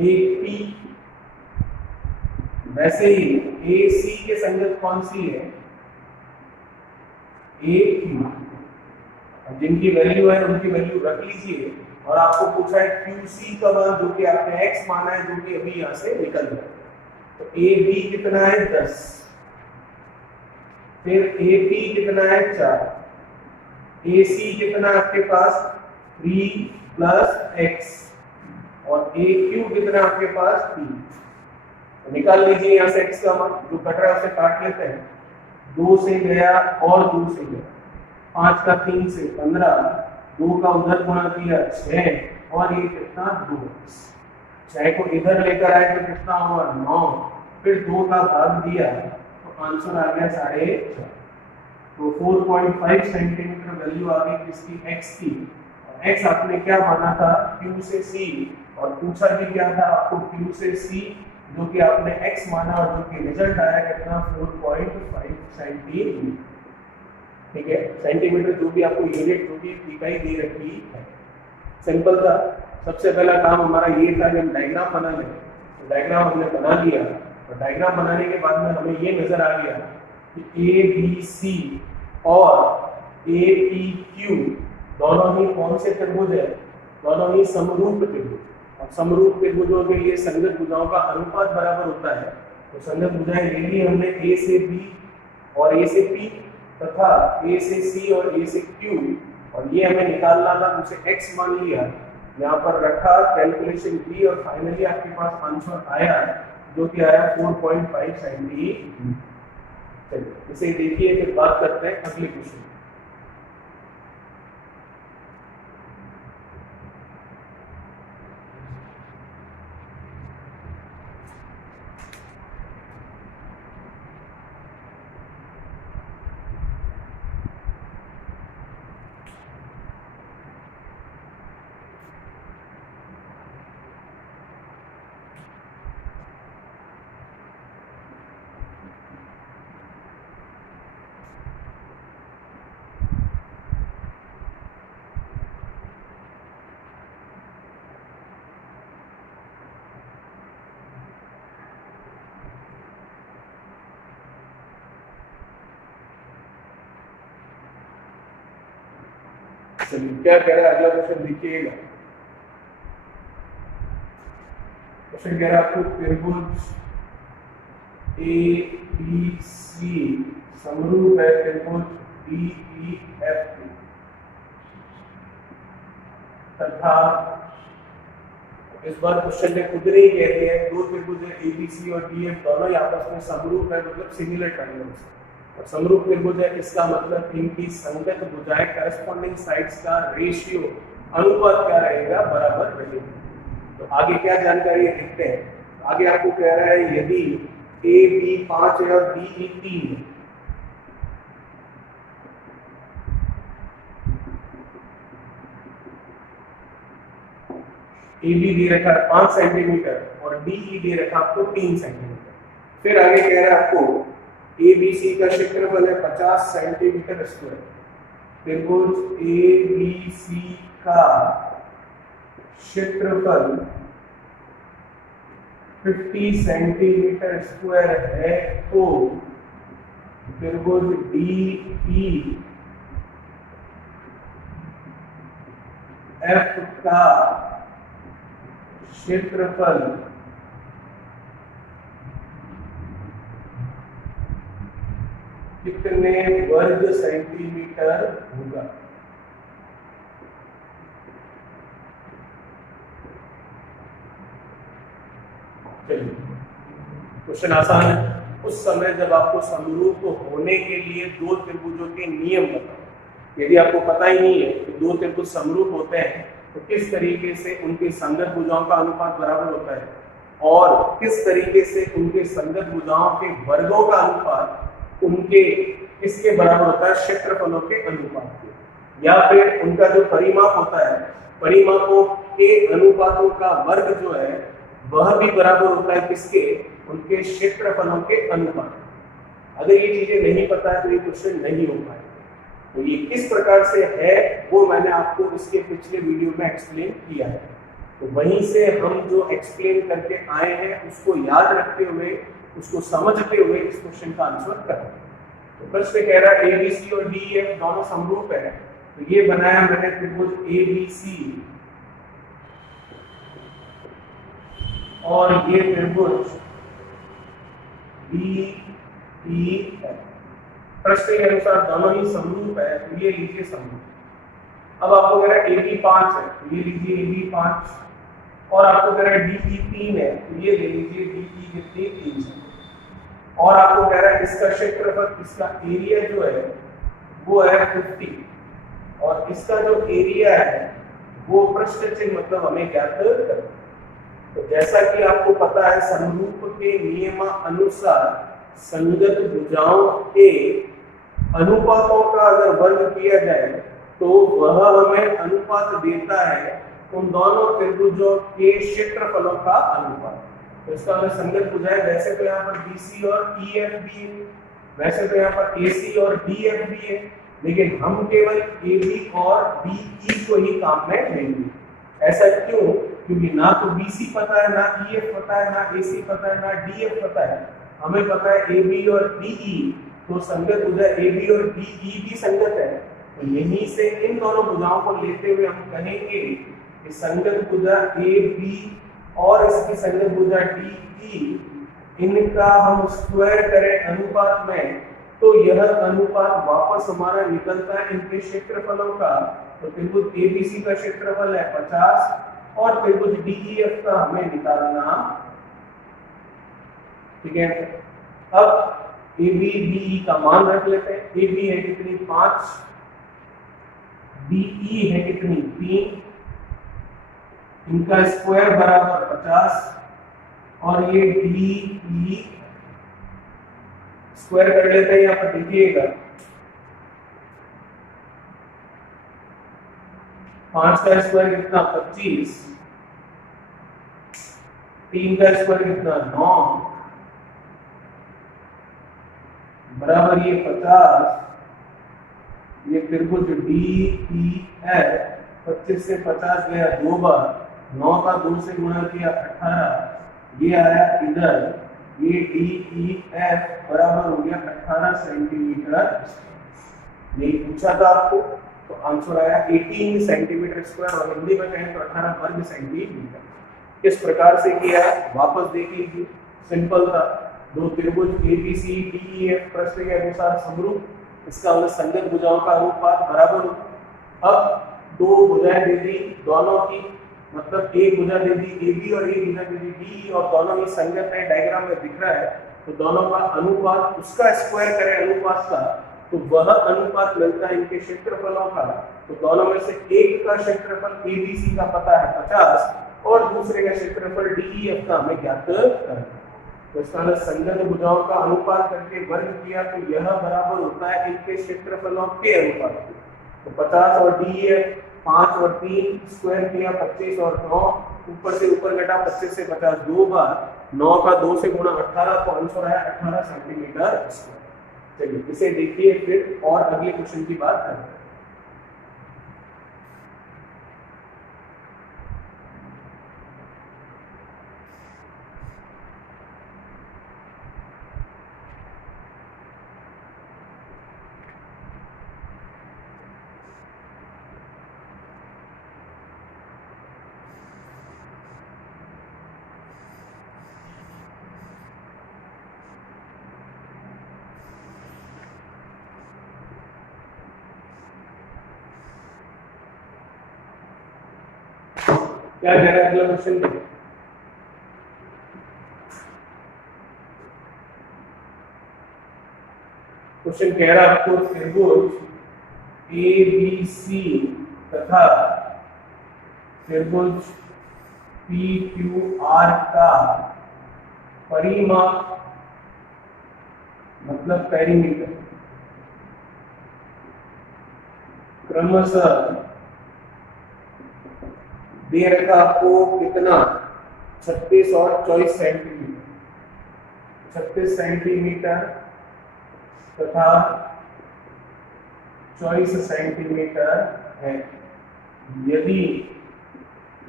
ए पी, वैसे ही ए सी के संगत कौन सी है, ए क्यू। जिनकी वैल्यू है उनकी वैल्यू रख लीजिए और आपको पूछा है क्यू सी का मान, जो कि आपने एक्स माना है, जो कि अभी यहां से निकल गया। तो ए बी कितना है 10, फिर ए पी कितना है 4, ए सी कितना आपके पास 3 प्लस एक्स और ए क्यू कितना आपके पास 3। तो निकाल लीजिए यहाँ से x का मान, जो कट रहा है उसे काट लेते हैं। 2 से गया और 2 से गया, 5 का 3 से 15, 2 का उधर गुणा किया 6 और ये कितना 2। 6 को इधर लेकर आए तो कितना हुआ 9, फिर 2 का भाग दिया तो आंसर आ गया 4.5। तो 4.5 सेंटीमीटर वैल्यू आ गई किसकी, x की। x आपने क्या माना था, q से c, और पूछा भी क्या था आपको, q से c, जो कि आपने x माना और जो कि रिजल्ट आया कितना 4.5 सेंटीमीटर। ठीक है, सेंटीमीटर जो भी आपको यूनिट जो भी इकाई दे रखी है। सिंपल था। सबसे पहला काम हमारा ये था कि हम डायग्राम बना लें। तो डायग्राम हमने बना लिया और डायग्राम बनाने के बाद में हमें ये नजर आ गया कि ए बी सी और ए पी क्यू दोनों ही कौन से त्रिभुज है, दोनों ही समरूप त्रिभुज। और समरूप त्रिभुजों के लिए संगत भुजाओं का अनुपात बराबर होता है। तो संगत भुजाएं ले ली हमने ए से बी और ए से पी तथा ए से सी और ए से क्यू, और ये हमें निकालना था, उसे x मान लिया, यहाँ पर रखा, कैलकुलेशन की और फाइनली आपके पास आंसर आया जो कि आया 4.5 सेंटीमीटर। चलिए इसे देखिए, फिर बात करते हैं अगले क्वेश्चन। चलिए क्या कह रहा है अगला क्वेश्चन देखिएगा। क्वेश्चन कह रहा है आपको त्रिभुज ए बी सी समरूप है त्रिभुज डी ई एफ तथा इस बार क्वेश्चन ने खुद नहीं कह दिया है, दो त्रिभुज है ए बी सी और डी एफ दोनों ही आपस में समरूप है, मतलब सिमिलर ट्रायंगल्स। और समरूप त्रिभुज है इसका मतलब इनकी संगत भुजाएं करस्पॉन्डिंग साइड्स का रेशियो अनुपात क्या रहेगा, बराबर रहेगा। तो आगे क्या जानकारी है देखते हैं। आगे आपको कह रहा है यदि ए बी 5 है और डी ई 3 है ए बी दे रखा है 5 सेंटीमीटर और डी ई दे रखा आपको 3 सेंटीमीटर। फिर आगे कह रहा है आपको ए बी सी का क्षेत्रफल है 50 सेंटीमीटर स्क्वायर। त्रिभुज ए बी सी का क्षेत्रफल 50 सेंटीमीटर स्क्वायर है तो त्रिभुज डी ई एफ का क्षेत्रफल कितने वर्ग सेंटीमीटर होगा? चलिए, क्वेश्चन आसान है। उस समय जब आपको समरूप होने के लिए दो त्रिभुजों के नियम बताओ। यदि आपको पता ही नहीं है कि दो त्रिभुज समरूप होते हैं तो किस तरीके से उनके संगत भुजाओं का अनुपात बराबर होता है और किस तरीके से उनके संगत भुजाओं के वर्गों का अनुपात उनके किसके बराबर होता है? क्षेत्रफलों के अनुपात के, या फिर उनका जो परिमाप होता है, परिमापों के अनुपातों का वर्ग जो है वह भी बराबर होता है किसके? उनके क्षेत्रफलों के अनुपात। अगर ये चीजें नहीं पता है तो ये क्वेश्चन नहीं हो पाएगा। तो ये किस प्रकार से है वो मैंने आपको इसके पिछले वीडियो में एक्सप्लेन किया है। तो वहीं से हम जो एक्सप्लेन करके आए हैं उसको याद रखते हुए, उसको समझते हुए इस क्वेश्चन का आंसर करें। तो प्रश्न कह रहा है ए बी सी और डी ई एफ दोनों समरूप है। तो ये बनाया मैंने त्रिभुज ए बी सी और ये त्रिभुज डी ई एफ। प्रश्न के अनुसार दोनों ही समरूप है तो ये लीजिए समरूप। अब आपको कह रहा है ए बी 5 है तो ये लीजिए ए बी 5 और आपको कह रहा है डी ई 3 है तो ये ले लीजिए डी ई कितनी 3 है। और आपको कह रहा है इसका क्षेत्रफल, इसका एरिया जो है वो है 50 और इसका जो एरिया है वो प्रश्न चिन्ह मतलब हमें ज्ञात करना। तो जैसा कि आपको पता है समरूप के नियम अनुसार संगत भुजाओं के अनुपातों का अगर वर्ग किया जाए तो वह हमें अनुपात देता है उन दोनों त्रिभुजों के क्षेत्रफलों का अनुपात। तो इसका हमें संगत भुजाएं वैसे तो यहाँ पर BC और EF भी है, वैसे तो यहाँ पर AC और DF भी है, लेकिन हम केवल AB और DE को ही काम में लेंगे। ऐसा क्यों? क्योंकि ना तो BC पता है, ना EF पता है, ना AC पता है, ना DF पता है। हमें पता है AB और DE, तो संगत भुजा AB और DE भी संगत है। तो यहीं से इन दोनों भुजाओं को लेते हुए हम कहेंगे कि संगत भुजा AB और इसकी संगत भुजा DE, इनका हम स्क्वायर करें अनुपात में तो यह अनुपात वापस हमारा निकलता है इनके क्षेत्रफलों का। तो त्रिभुज ABC का क्षेत्रफल है 50 और त्रिभुज DEF का हमें निकालना, ठीक है। अब AB DE का मान रख लेते हैं। AB है कितनी 5, DE है कितनी 3, इनका स्क्वायर बराबर 50 और ये DE स्क्वायर कर लेते हैं। यहाँ पर देखिएगा 5 का स्क्वायर कितना 25, 3 का स्क्वायर कितना 9 बराबर ये 50। ये त्रिभुज DEF 25 से 50 गया 2 बार, 9 का 2 से गुणा किया 18, ये आया इधर, ये DEF बराबर हो गया 18 सेंटीमीटर। यही पूछा था आपको, तो आंसर आया 18 सेंटीमीटर स्क्वायर और हिंदी में कहें तो 18 वर्ग सेंटीमीटर। किस प्रकार से किया वापस देख लीजिए, सिंपल था। दो त्रिभुज ABC DEF प्रश्न के अनुसार समरूप, इसका मतलब संगत भुजाओं का अनुपात बराबर होगा। अब दो भुजाएं दे दी दोनों की, मतलब एक भुजा दे दी AB और एक भुजा दे दी DE और दोनों ही संगत है, डायग्राम में दिख रहा है। तो दोनों का अनुपात, उसका स्क्वायर करें अनुपात का तो वह अनुपात मिलता है इनके क्षेत्रफलों का। तो दोनों में से एक का क्षेत्रफल ABC का पता है 50 और दूसरे का क्षेत्रफल DEF का हमें ज्ञात करना है। तो इसका मतलब संगत भुजाओं का अनुपात करके वर्ग किया तो यह बराबर होता है इनके क्षेत्रफलों के अनुपात के। तो 50 और DEF 5 और 3 स्क्वायर किया 25 और 9, ऊपर से ऊपर घटा 25 से 50 2 बार, 9 का 2 से गुणा 18, तो आंसर आया 18 सेंटीमीटर स्क्वायर। चलिए इसे देखिए फिर और अगले क्वेश्चन की बात करते हैं। क्या कह रहा है अगला क्वेश्चन? क्वेश्चन कह रहा है आपको त्रिभुज ABC तथा त्रिभुज PQR का परिमाप मतलब पेरीमीटर क्रमशः दे रखा आपको कितना 36 और 24 सेंटीमीटर, 36 सेंटीमीटर तथा 24 सेंटीमीटर है। यदि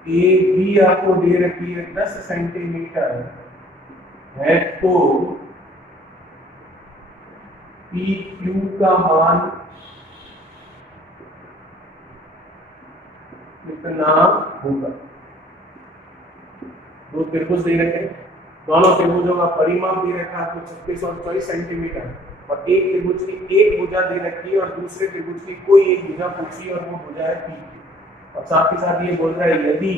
ए बी आपको दे रखी है 10 सेंटीमीटर है तो पी क्यू का मान कितना होगा? दो त्रिभुज दे रखे हैं, दोनों त्रिभुजों का परिमाप दे रखा है आपको 36 और 24 सेंटीमीटर, और एक त्रिभुज की एक भुजा दे रखी है और दूसरे त्रिभुज की कोई एक भुजा पूछी और वो भुजा है पी, और साथ ही साथ ये बोल रहा है यदि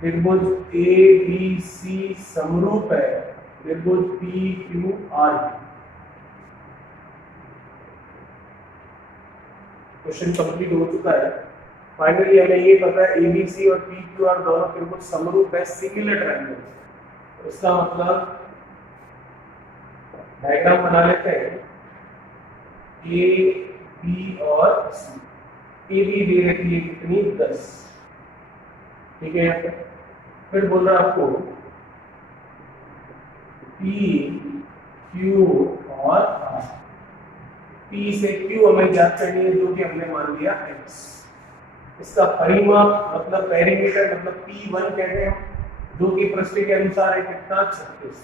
त्रिभुज ए बी सी समरूप है त्रिभुज P Q R. Question complete हो चुका है। फाइनली हमें ये पता है एबीसी और पीक्यूआर दोनों त्रिभुज समरूप है, सिमिलर ट्रायंगल। इसका मतलब डायग्राम बना लेते हैं। ए बी और सी, ए बी दे रखी है कितनी 10, ठीक है। फिर बोल रहा आपको पी क्यू और आर, P से Q हमें ज्ञात करनी है जो कि हमने मान लिया x। इसका परिमाप मतलब पेरीमीटर मतलब P1 कहते हैं जो कि प्रश्न के अनुसार है कितना 36।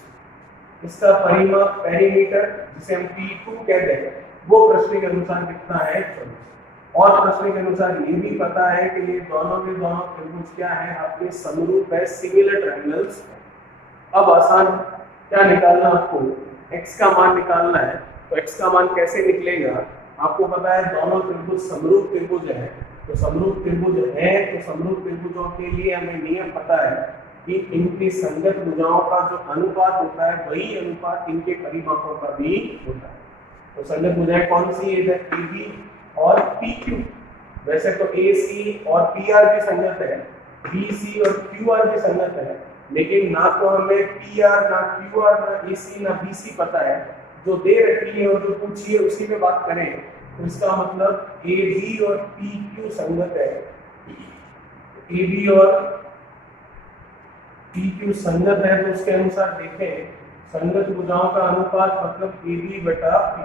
इसका परिमाप पेरीमीटर जिसे हम P2 कहते हैं वो प्रश्न के अनुसार कितना है 24। और प्रश्न के अनुसार ये भी पता है कि ये दोनों के दोनों त्रिभुज क्या है आपके समरूप है, सिमिलर ट्रायंगल्स। अब आसान क्या निकालना आपको x का मान निकालना है। तो x का मान कैसे निकलेगा? आपको पता है दोनों त्रिभुज समरूप त्रिभुज है, तो समरूप त्रिभुज है तो समरूप त्रिभुजों के लिए हमें नियम पता है कि इनकी संगत भुजाओं का जो अनुपात होता है वही अनुपात इनके परिमापों का भी होता है। तो संगत भुजाएं कौन सी है? इधर AB और PQ। वैसे तो AC और PR भी संगत है, BC और QR भी संगत है, लेकिन ना तो हमें PR ना QR ना AC ना BC पता है। जो दे रखी है और जो पूछी है उसी में बात करें तो इसका मतलब AB और PQ संगत है। AB और PQ संगत है तो उसके अनुसार देखें संगत भुजाओं का अनुपात मतलब AB बटा P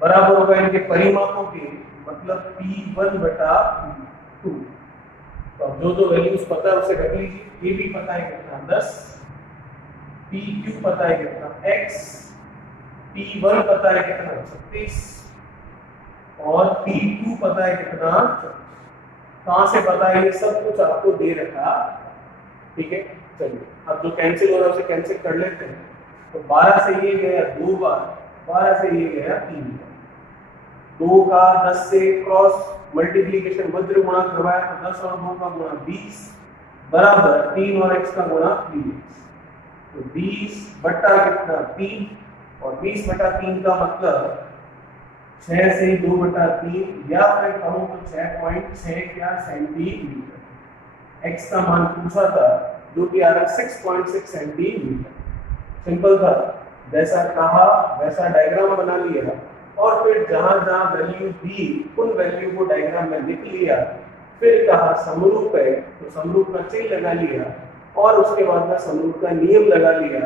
बराबर होगा इनके परिमापों के मतलब P1 बटा P2। तो अब जो वैल्यूज पता है उसे रख लीजिए। AB पता है कितना 10, PQ पता है कितना x, P1 पता है कितना 36 और P2 पता है कितना 24। कहां से पता है? ये सब कुछ आपको दे रखा, ठीक है। चलिए अब जो कैंसिल हो रहा है उसे कैंसिल कर लेते हैं। तो 12 से ये गया 2 बार, 12 से ये गया 3 बार, 2 का 10 से क्रॉस मल्टीप्लीकेशन वज्र गुणा करवाया तो 10 और 2 का गुणा 20 बराबर 3 और x का गुणा 3x। तो 20 बटा कितना 3 और 20 बटा 3 का मतलब 6 से 2 बटा 3 या फिर कहूं तो 6.6 क्या सेंटीमीटर। x का मान पूछा था जो कि आ रहा 6.6 सेंटीमीटर। सिंपल था, जैसा कहा वैसा डायग्राम बना लिया और फिर जहां जहां वैल्यू दी उन वैल्यू को डायग्राम में लिख लिया। फिर कहा समरूप है तो समरूप का चिन्ह लगा लिया और उसके बाद में समरूप का नियम लगा लिया,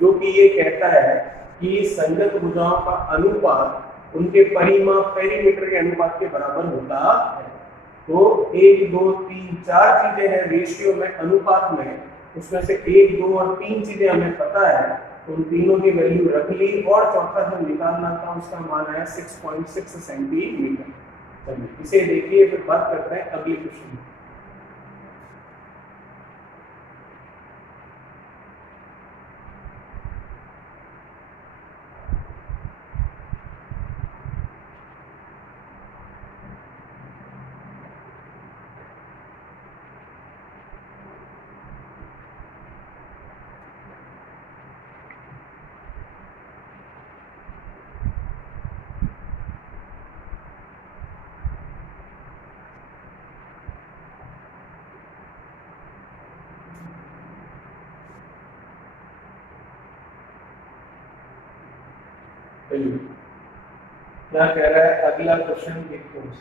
जो कि ये कहता है कि संगत भुजाओं का अनुपात उनके परिमाप पेरीमीटर के अनुपात के बराबर होता है। तो 1 2 3 4 चीजें हैं रेशियो में, अनुपात में, उसमें से 1 2 और 3 चीजें हमें पता है, तो उन तीनों की वैल्यू रख ली और चौथा जो निकालना था उसका मान आया 6.6 सेंटीमीटर। चलिए इसे देखिए, फिर बात करते हैं अगले क्वेश्चन में। क्या कह रहा है अगला क्वेश्चन देखते हैं।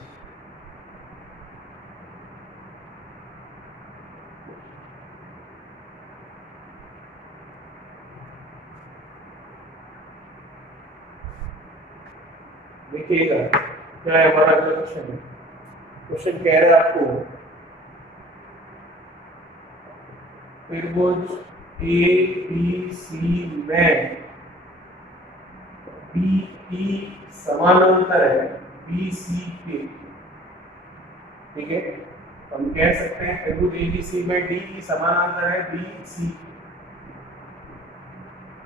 देखिएगा क्या है हमारा अगला क्वेश्चन। क्वेश्चन कह रहा है आपको त्रिभुज ABC में BE समानांतर है BC के। ठीक है, हम कह सकते हैं त्रिभुज ABC में DE समानांतर है BC।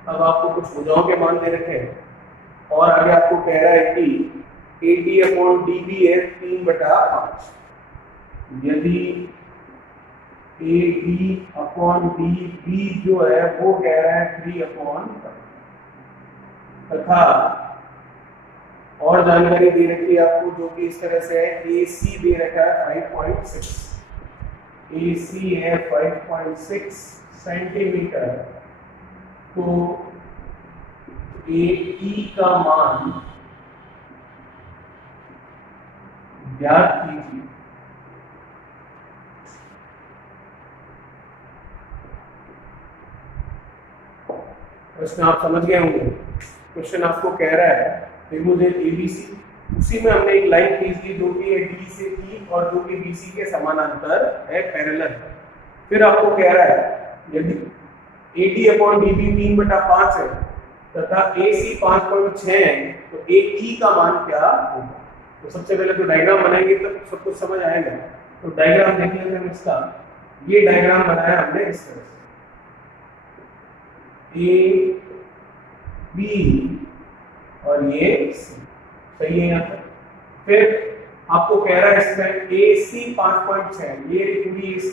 अब आपको कुछ भुजाओं के मान दे रखे हैं और आगे आपको कह रहा है कि AD/DB है 3/5। यदि AD/DB जो है वो कह रहा है 3/5 तथा और जानकारी दे रखी है आपको जो कि इस तरह से है। AC दे रखा है 5.6, AC है 5.6 सेंटीमीटर। तो AE का मान ज्ञात कीजिए। प्रश्न आप समझ गए होंगे। क्वेश्चन आपको कह रहा है त्रिभुज ABC, उसी में हमने एक लाइन खींच दी जो कि D से E और जो कि BC के समानांतर है, पैरेलल। फिर आपको कह रहा है यदि AD/DB 3/5 है तथा AC 5.6 है तो AE का मान क्या होगा। तो सबसे पहले तो डायग्राम बनाएंगे तब सब कुछ समझ आएगा। तो डायग्राम देख लेते हैं इसका। ये डायग्राम बनाया हमने इस तरह से, A B और ये C, सही है यहाँ पर। फिर आपको कह रहा है इसमें AC 5.6, ये पूरी AC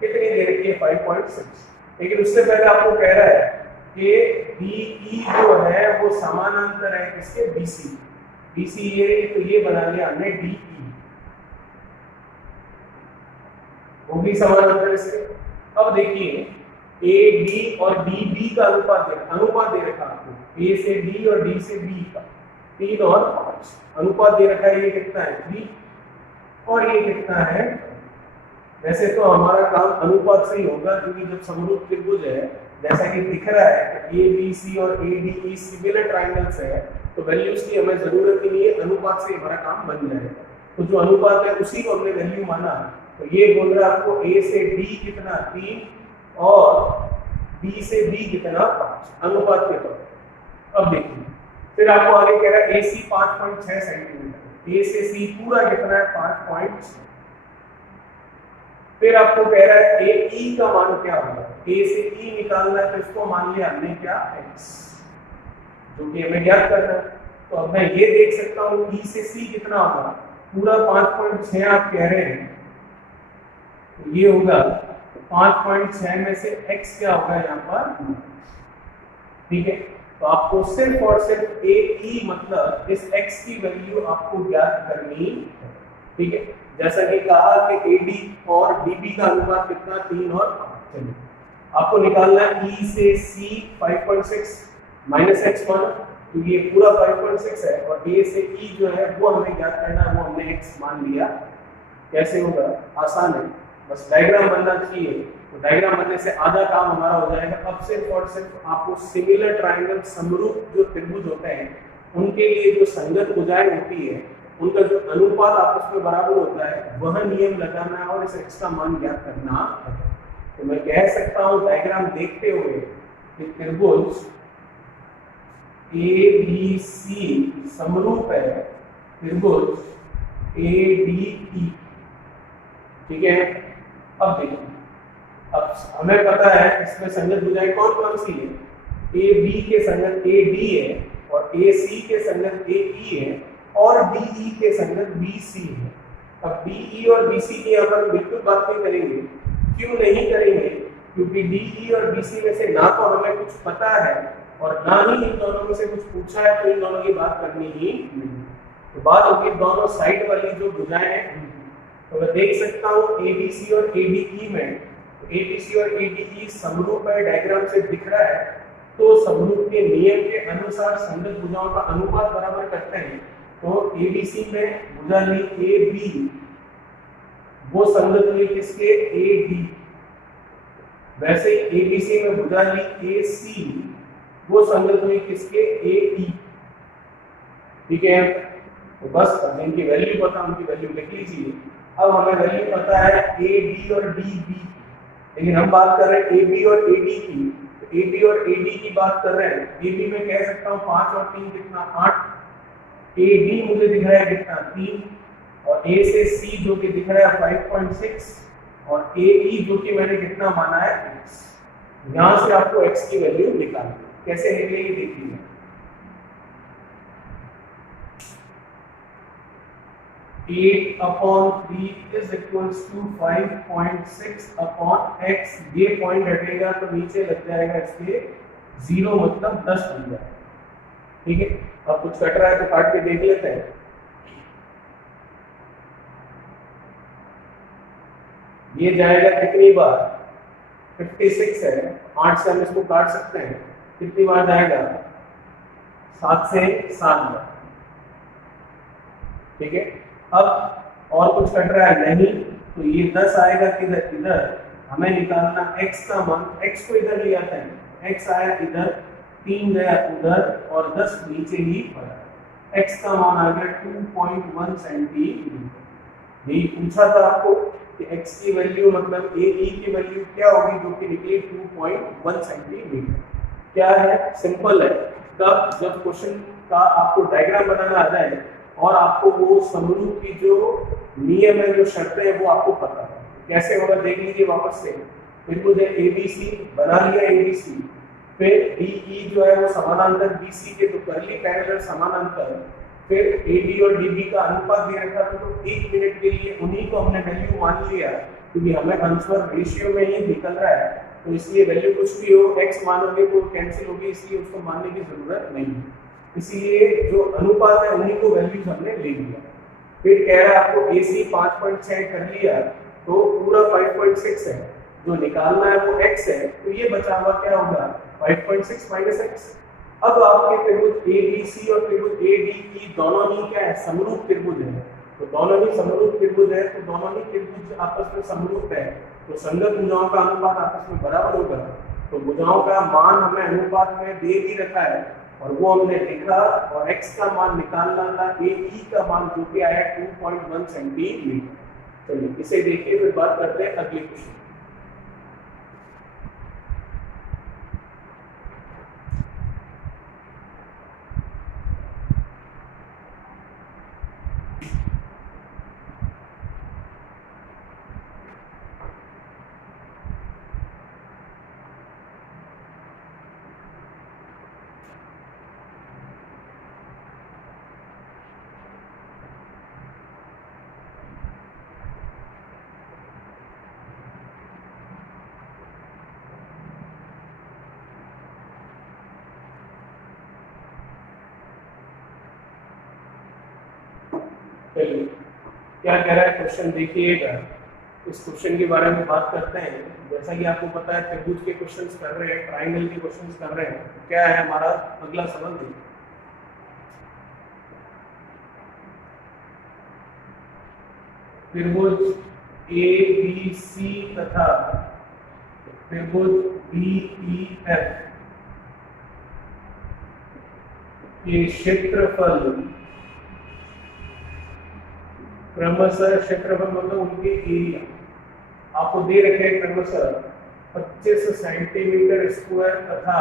कितनी दे रखी है 5.6। लेकिन उससे पहले आपको कह रहा है कि BE जो है वो समानांतर है किसके, BC ये, तो ये बना लिया हमने DE, वो भी समानांतर इसके। अब देखिए AB और DB का अनुपात दे रखा आपको, A से D और D से B का 3 और 5 अनुपात दे रखा है। ये कितना है 3 और ये कितना है। वैसे तो हमारा काम अनुपात से ही होगा क्योंकि जब समरूप त्रिभुज है जैसा कि दिख रहा है कि ABC और ADE सिमिलर ट्रायंगल्स है, तो वैल्यूज की हमें जरूरत ही नहीं है, अनुपात से हमारा काम बन जाएगा। तो जो अनुपात है उसी को हमने वैल्यू माना। तो ये बोल रहा है आपको A से D कितना 3 और B से B कितना 5 अनुपात के तौर पर। अब देखिए फिर आपको आगे कह रहा है AC 5.6 सेंटीमीटर, A से C पूरा कितना है 5.6। फिर आपको कह रहा है AE का मान क्या होगा, A से E निकालना है तो इसको मान लिया हमने क्या x, जो कि हमें ज्ञात करना है। तो अब मैं ये देख सकता हूँ E से C कितना होगा, पूरा 5.6 आप कह रहे हैं, तो ये होगा 5.6 में से x क्या होगा यहाँ पर, ठीक है। तो आपको सिर्फ और सिर्फ AE मतलब इस x की वैल्यू आपको ज्ञात करनी है, ठीक है। जैसा कि कहा कि AD और DB का अनुपात कितना 3 और 5। चलिए आपको निकालना है E से C 5.6 माइनस x मान, तो ये पूरा 5.6 है और ए से ई जो है वो हमें ज्ञात करना है, वो हमने एक्स मान लिया। कैसे होगा? आसान है, बस डायग्राम बनना चाहिए। तो डायग्राम बनने से आधा काम हमारा हो जाएगा। अब सिर्फ और सिर्फ आपको सिमिलर ट्रायंगल, समरूप जो त्रिभुज होते हैं उनके लिए जो संगत भुजाएं होती है उनका जो अनुपात आपस में बराबर होता है वह नियम लगाना है और इस एक्स का मान ज्ञात करना है। तो मैं कह सकता हूं डायग्राम देखते हुए कि त्रिभुज ए बी सी समरूप है त्रिभुज ए डी ई। ठीक है, अब देखिए, अब हमें पता है इसमें संगत भुजाएं कौन कौन सी है। ए बी के संगत ए डी है और ए सी के संगत ए ई है और डी ई के संगत बी सी है। अब डी ई और बी सी की यहाँ पर बिल्कुल बात नहीं करेंगे। क्यों नहीं करेंगे? क्योंकि डी ई और बी सी में से ना तो हमें कुछ पता है और ना ही इन दोनों में से कुछ पूछा है, तो इन दोनों की बात करनी ही नहीं। तो बात होगी दोनों साइड वाली जो भुजाएं हैं। तो मैं देख सकता हूँ ए बी सी और ए डी ई में, ए बी सी और ए डी ई समरूप है, डायग्राम से दिख रहा है। तो समरूप के नियम के अनुसार संगत भुजाओं का अनुपात बराबर करते हैं। तो ए बी सी में भुजा ली ए बी, वो संगत हुई किसके? A D. वैसे ही ए बी सी में भुजा ली ए सी, वो संगत हुई किसके? ए ई। ठीक है, तो बस इनकी वैल्यू पता, उनकी वैल्यू लिख लीजिए। अब हमें वैल्यू पता है ए बी और डी बी, लेकिन हम बात कर रहे हैं ए बी और ए डी की। तो ए बी और ए डी की बात कर रहे हैं। ए बी में कह सकता हूँ 5 और 3 कितना? 8। ए डी मुझे दिख रहा है कितना? 3। और ए से सी जो कि दिख रहा है 5.6 और ए ई जो कि मैंने कितना माना है? x। यहाँ से आपको x की वैल्यू निकालनी। कैसे निकलेगी देखिए। 8/3 is equals to 5.6/x। ये पॉइंट हटेगा तो नीचे लग जाएगा इसके 0, मतलब 10 बन जाएगा। ठीक है, अब कुछ कट रहा है तो काट के देख लेते हैं। ये जाएगा कितनी बार? 56 है, 8 से हम इसको काट सकते हैं। कितनी बार जाएगा? 7 से 7 बार। ठीक है, अब और कुछ कट रहा है नहीं, तो ये 10 आएगा किधर? इधर। हमें निकालना x का मान। x को इधर ले आते हैं, x आया इधर, 3 गया उधर और 10 नीचे ही पड़ा। x का मान आ गया 2.1 सेंटीमीटर। यही पूछा था आपको कि x की वैल्यू मतलब ए ई की वैल्यू क्या होगी, जो कि निकली 2.1 सेंटीमीटर। क्या है? सिंपल है। तब जब क्वेश्चन का आपको डायग्राम बनाना आ जाए और आपको वो समरूप की जो नियम है, जो शर्तें हैं, वो आपको पता है। कैसे होगा देख लीजिए वापस से। फिर मुझे ए बी सी बना लिया, ए बी सी, फिर डी ई जो है वो समानांतर बी सी के, तो कर ली पैरेलल समानांतर। फिर ए बी और डी बी का अनुपात दे रखा था, तो 1 मिनट के लिए उन्हीं को हमने वैल्यू मान लिया, क्योंकि हमें आंसर रेशियो में ही निकल रहा है। तो इसलिए वैल्यू कुछ भी हो, एक्स मानोगे तो कैंसिल होगी, इसलिए उसको मानने की जरूरत नहीं है। इसीलिए जो अनुपात है उन्हीं को वैल्यूज हमने ले लिया। फिर कह रहा है आपको ए सी 5.6 कर लिया, तो पूरा 5.6 है, जो निकालना है वो x है। तो ये बचा हुआ क्या होगा? 5.6 माइनस x। अब आपके त्रिभुज ए बी सी और त्रिभुज ए डी ई दोनों ही क्या है? समरूप त्रिभुज है। तो दोनों ही समरूप त्रिभुज है, तो दोनों ही त्रिभुज आपस में समरूप है, तो संगत भुजाओं का अनुपात आपस में बराबर होगा। तो भुजाओं का मान हमें अनुपात में दे भी रखा है और वो हमने लिखा, और x का मान निकालना था, ए ई का मान जो कि आया 2.1 सेंटीमीटर। चलिए इसे देखिए, फिर बात करते हैं अगले क्वेश्चन। क्या कह रहा है क्वेश्चन देखिएगा। इस क्वेश्चन के बारे में बात करते हैं। जैसा कि आपको पता है त्रिभुज के क्वेश्चंस कर रहे हैं, ट्रायंगल के क्वेश्चंस कर रहे हैं। तो क्या है हमारा अगला सवाल? देखिए त्रिभुज ए बी सी तथा त्रिभुज डी ई एफ के क्षेत्रफल क्रमशः, क्षेत्रफल मतलब उनके एरिया आपको दे रखे हैं क्रमशः 25 सेंटीमीटर स्क्वायर तथा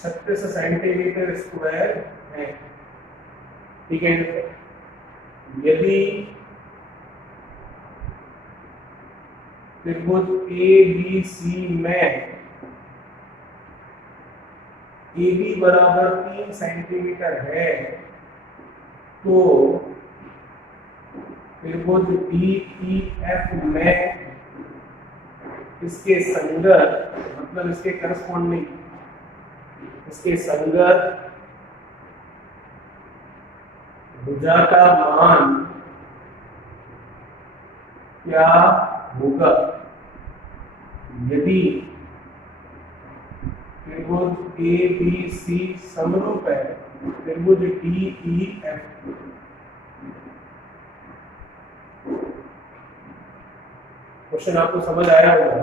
36 सेंटीमीटर स्क्वायर है। ठीक है, यदि त्रिभुज ए बी सी में ए बी बराबर 3 सेंटीमीटर है तो त्रिभुज डी ई एफ में इसके संगत मतलब इसके करस्पॉन्डिंग इसके संगत भुजा का मान क्या होगा यदि त्रिभुज ए बी सी समरूप है त्रिभुज डी ई एफ। क्वेश्चन आपको समझ आया होगा।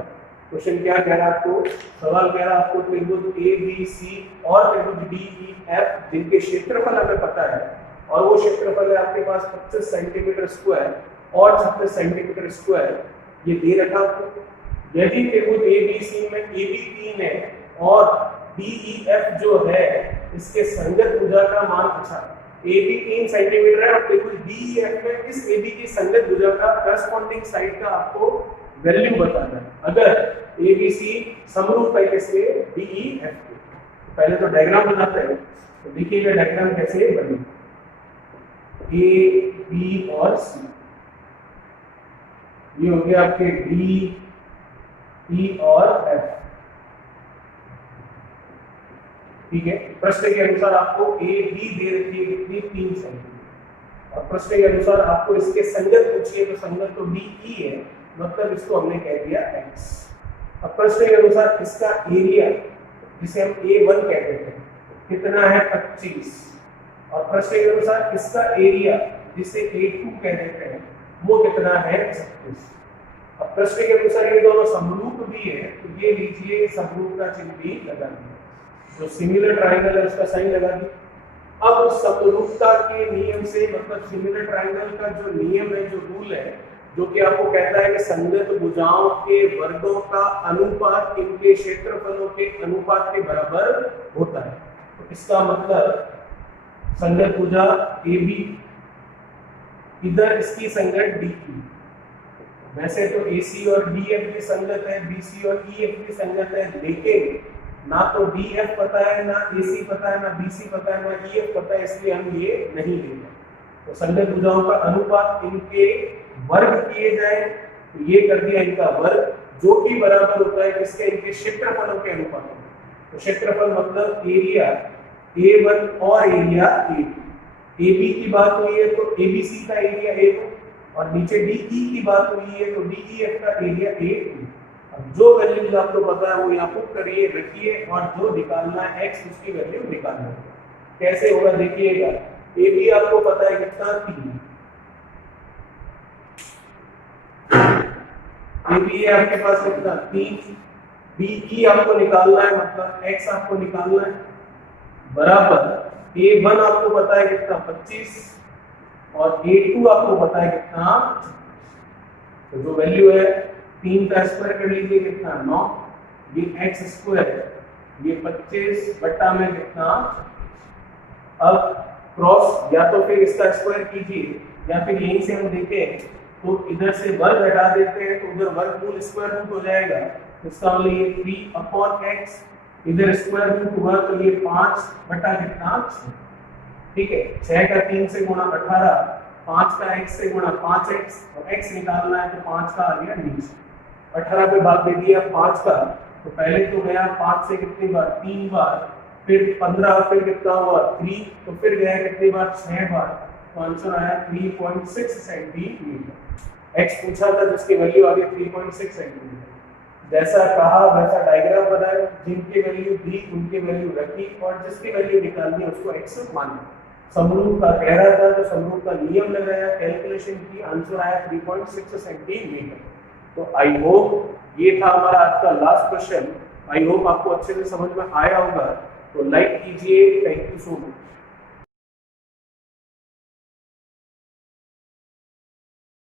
क्वेश्चन क्या कह रहा है आपको, सवाल कह रहा है आपको त्रिभुज ए बी सी और त्रिभुज डी ई एफ जिनके क्षेत्रफल हमें पता है और वो क्षेत्रफल है आपके पास 25 सेंटीमीटर स्क्वायर और 36 सेंटीमीटर स्क्वायर, ये दे रखा आपको। यदि त्रिभुज ए बी सी में ए बी 3 है और डी ई एफ जो है इसके संगत भुजा का मान पूछा, ए बी 3 सेंटीमीटर है और त्रिभुज डी ई एफ में इस ए बी की संगत भुजा का करस्पॉन्डिंग साइड का आपको वैल्यू बताना है। अगर ए बी सी समरूप है किसके, डी ई एफ के। पहले तो डायग्राम बनाते हैं, तो देखिएगा डायग्राम कैसे बनेगा। ए बी और सी ये हो गया आपके डी ई और एफ। ठीक है, प्रश्न के अनुसार आपको ए बी दे रखी है कितनी, 3 सेंटीमीटर और प्रश्न के अनुसार आपको इसके संगत पूछिए तो संगत तो डी ई है, मतलब इसको हमने कह दिया x। अब प्रश्न के अनुसार इसका एरिया जिसे हम A1 कहते हैं कितना है 25 और प्रश्न के अनुसार इसका एरिया जिसे A2 कह देते हैं वो कितना है 36। अब प्रश्न के अनुसार ये दोनों समरूप भी है तो ये लीजिए समरूप का चिन्ह भी लगा दिया, जो सिमिलर ट्रायंगल है उसका साइन लगा दिया। अब समरूपता के नियम से मतलब सिमिलर ट्रायंगल का जो नियम है, जो रूल है, जो कि आपको कहता है कि संगत भुजाओं के वर्गों का अनुपात इनके क्षेत्रफलों के अनुपात के बराबर होता है। तो इसका मतलब संगत भुजा ए बी, इधर इसकी संगत डी ई। वैसे तो ए सी और डी एफ की संगत है, बी सी और ई एफ की संगत है, लेकिन ना तो डी एफ पता है, ना ए सी पता है, ना बी सी पता है, ना ई एफ पता है, इसलिए हम ये नहीं लेंगे। तो संगत भुजाओं का अनुपात इनके वर्ग किए जाए तो ये कर दिया इनका वर्ग, जो कि बराबर होता है किसके, इनके क्षेत्रफलों के अनुपात में। तो क्षेत्रफल मतलब एरिया A1 और एरिया A2। AB की बात हुई है तो ABC का एरिया A1 और नीचे DE की बात हुई है तो DEF का एरिया A2। अब जो वैल्यूज आपको पता है वो यहाँ पुट करिए, रखिए और जो निकालना है x उसकी वैल्यू निकालना है। कैसे होगा देखिएगा, AB आपको पता है कितना 3, AB है आपके पास कितना 3, BE आपको निकालना है मतलब x आपको निकालना है बराबर A1 आपको पता है कितना 25 और A2 आपको पता है कितना। तो जो वैल्यू है 3 का स्क्वायर कर लीजिए कितना 9, ये x स्क्वायर ये 25 बटा में कितना। अब क्रॉस या तो फिर इसका स्क्वायर कीजिए या फिर यहीं से हम देखें तो इधर से वर्ग हटा देते हैं तो उधर वर्गमूल स्क्वायर रूट हो जाएगा, इसका मतलब ये 3/x, इधर स्क्वायर रूट हुआ तो ये 5 बटा कितना 6। ठीक है, 6 का 3 से गुणा 18, 5 का x से गुणा 5x और x निकालना है तो 5 का आ गया नीचे, 18 पे भाग दे दिया 5 का तो पहले तो गया 5 से कितनी बार 3 बार, फिर 15 फिर कितना हुआ 3, तो फिर गया कितनी बार 6 बार, तो आंसर आया 3.6 सेंटीमीटर। x पूछा था जिसकी वैल्यू आ गई 3.6 सेंटीमीटर। जैसा कहा वैसा डायग्राम बनाया, जिनकी वैल्यू दी उनकी वैल्यू रखी और जिसकी वैल्यू निकालनी है उसको x माना। समरूप का कह रहा था, तो समरूप का नियम लगाया, कैलकुलेशन की, आंसर आया 3.6 सेंटीमीटर। तो आई होप ये था हमारा आज का लास्ट क्वेश्चन। आई होप आपको अच्छे से समझ में आया होगा। तो लाइक कीजिए। Thank you so much.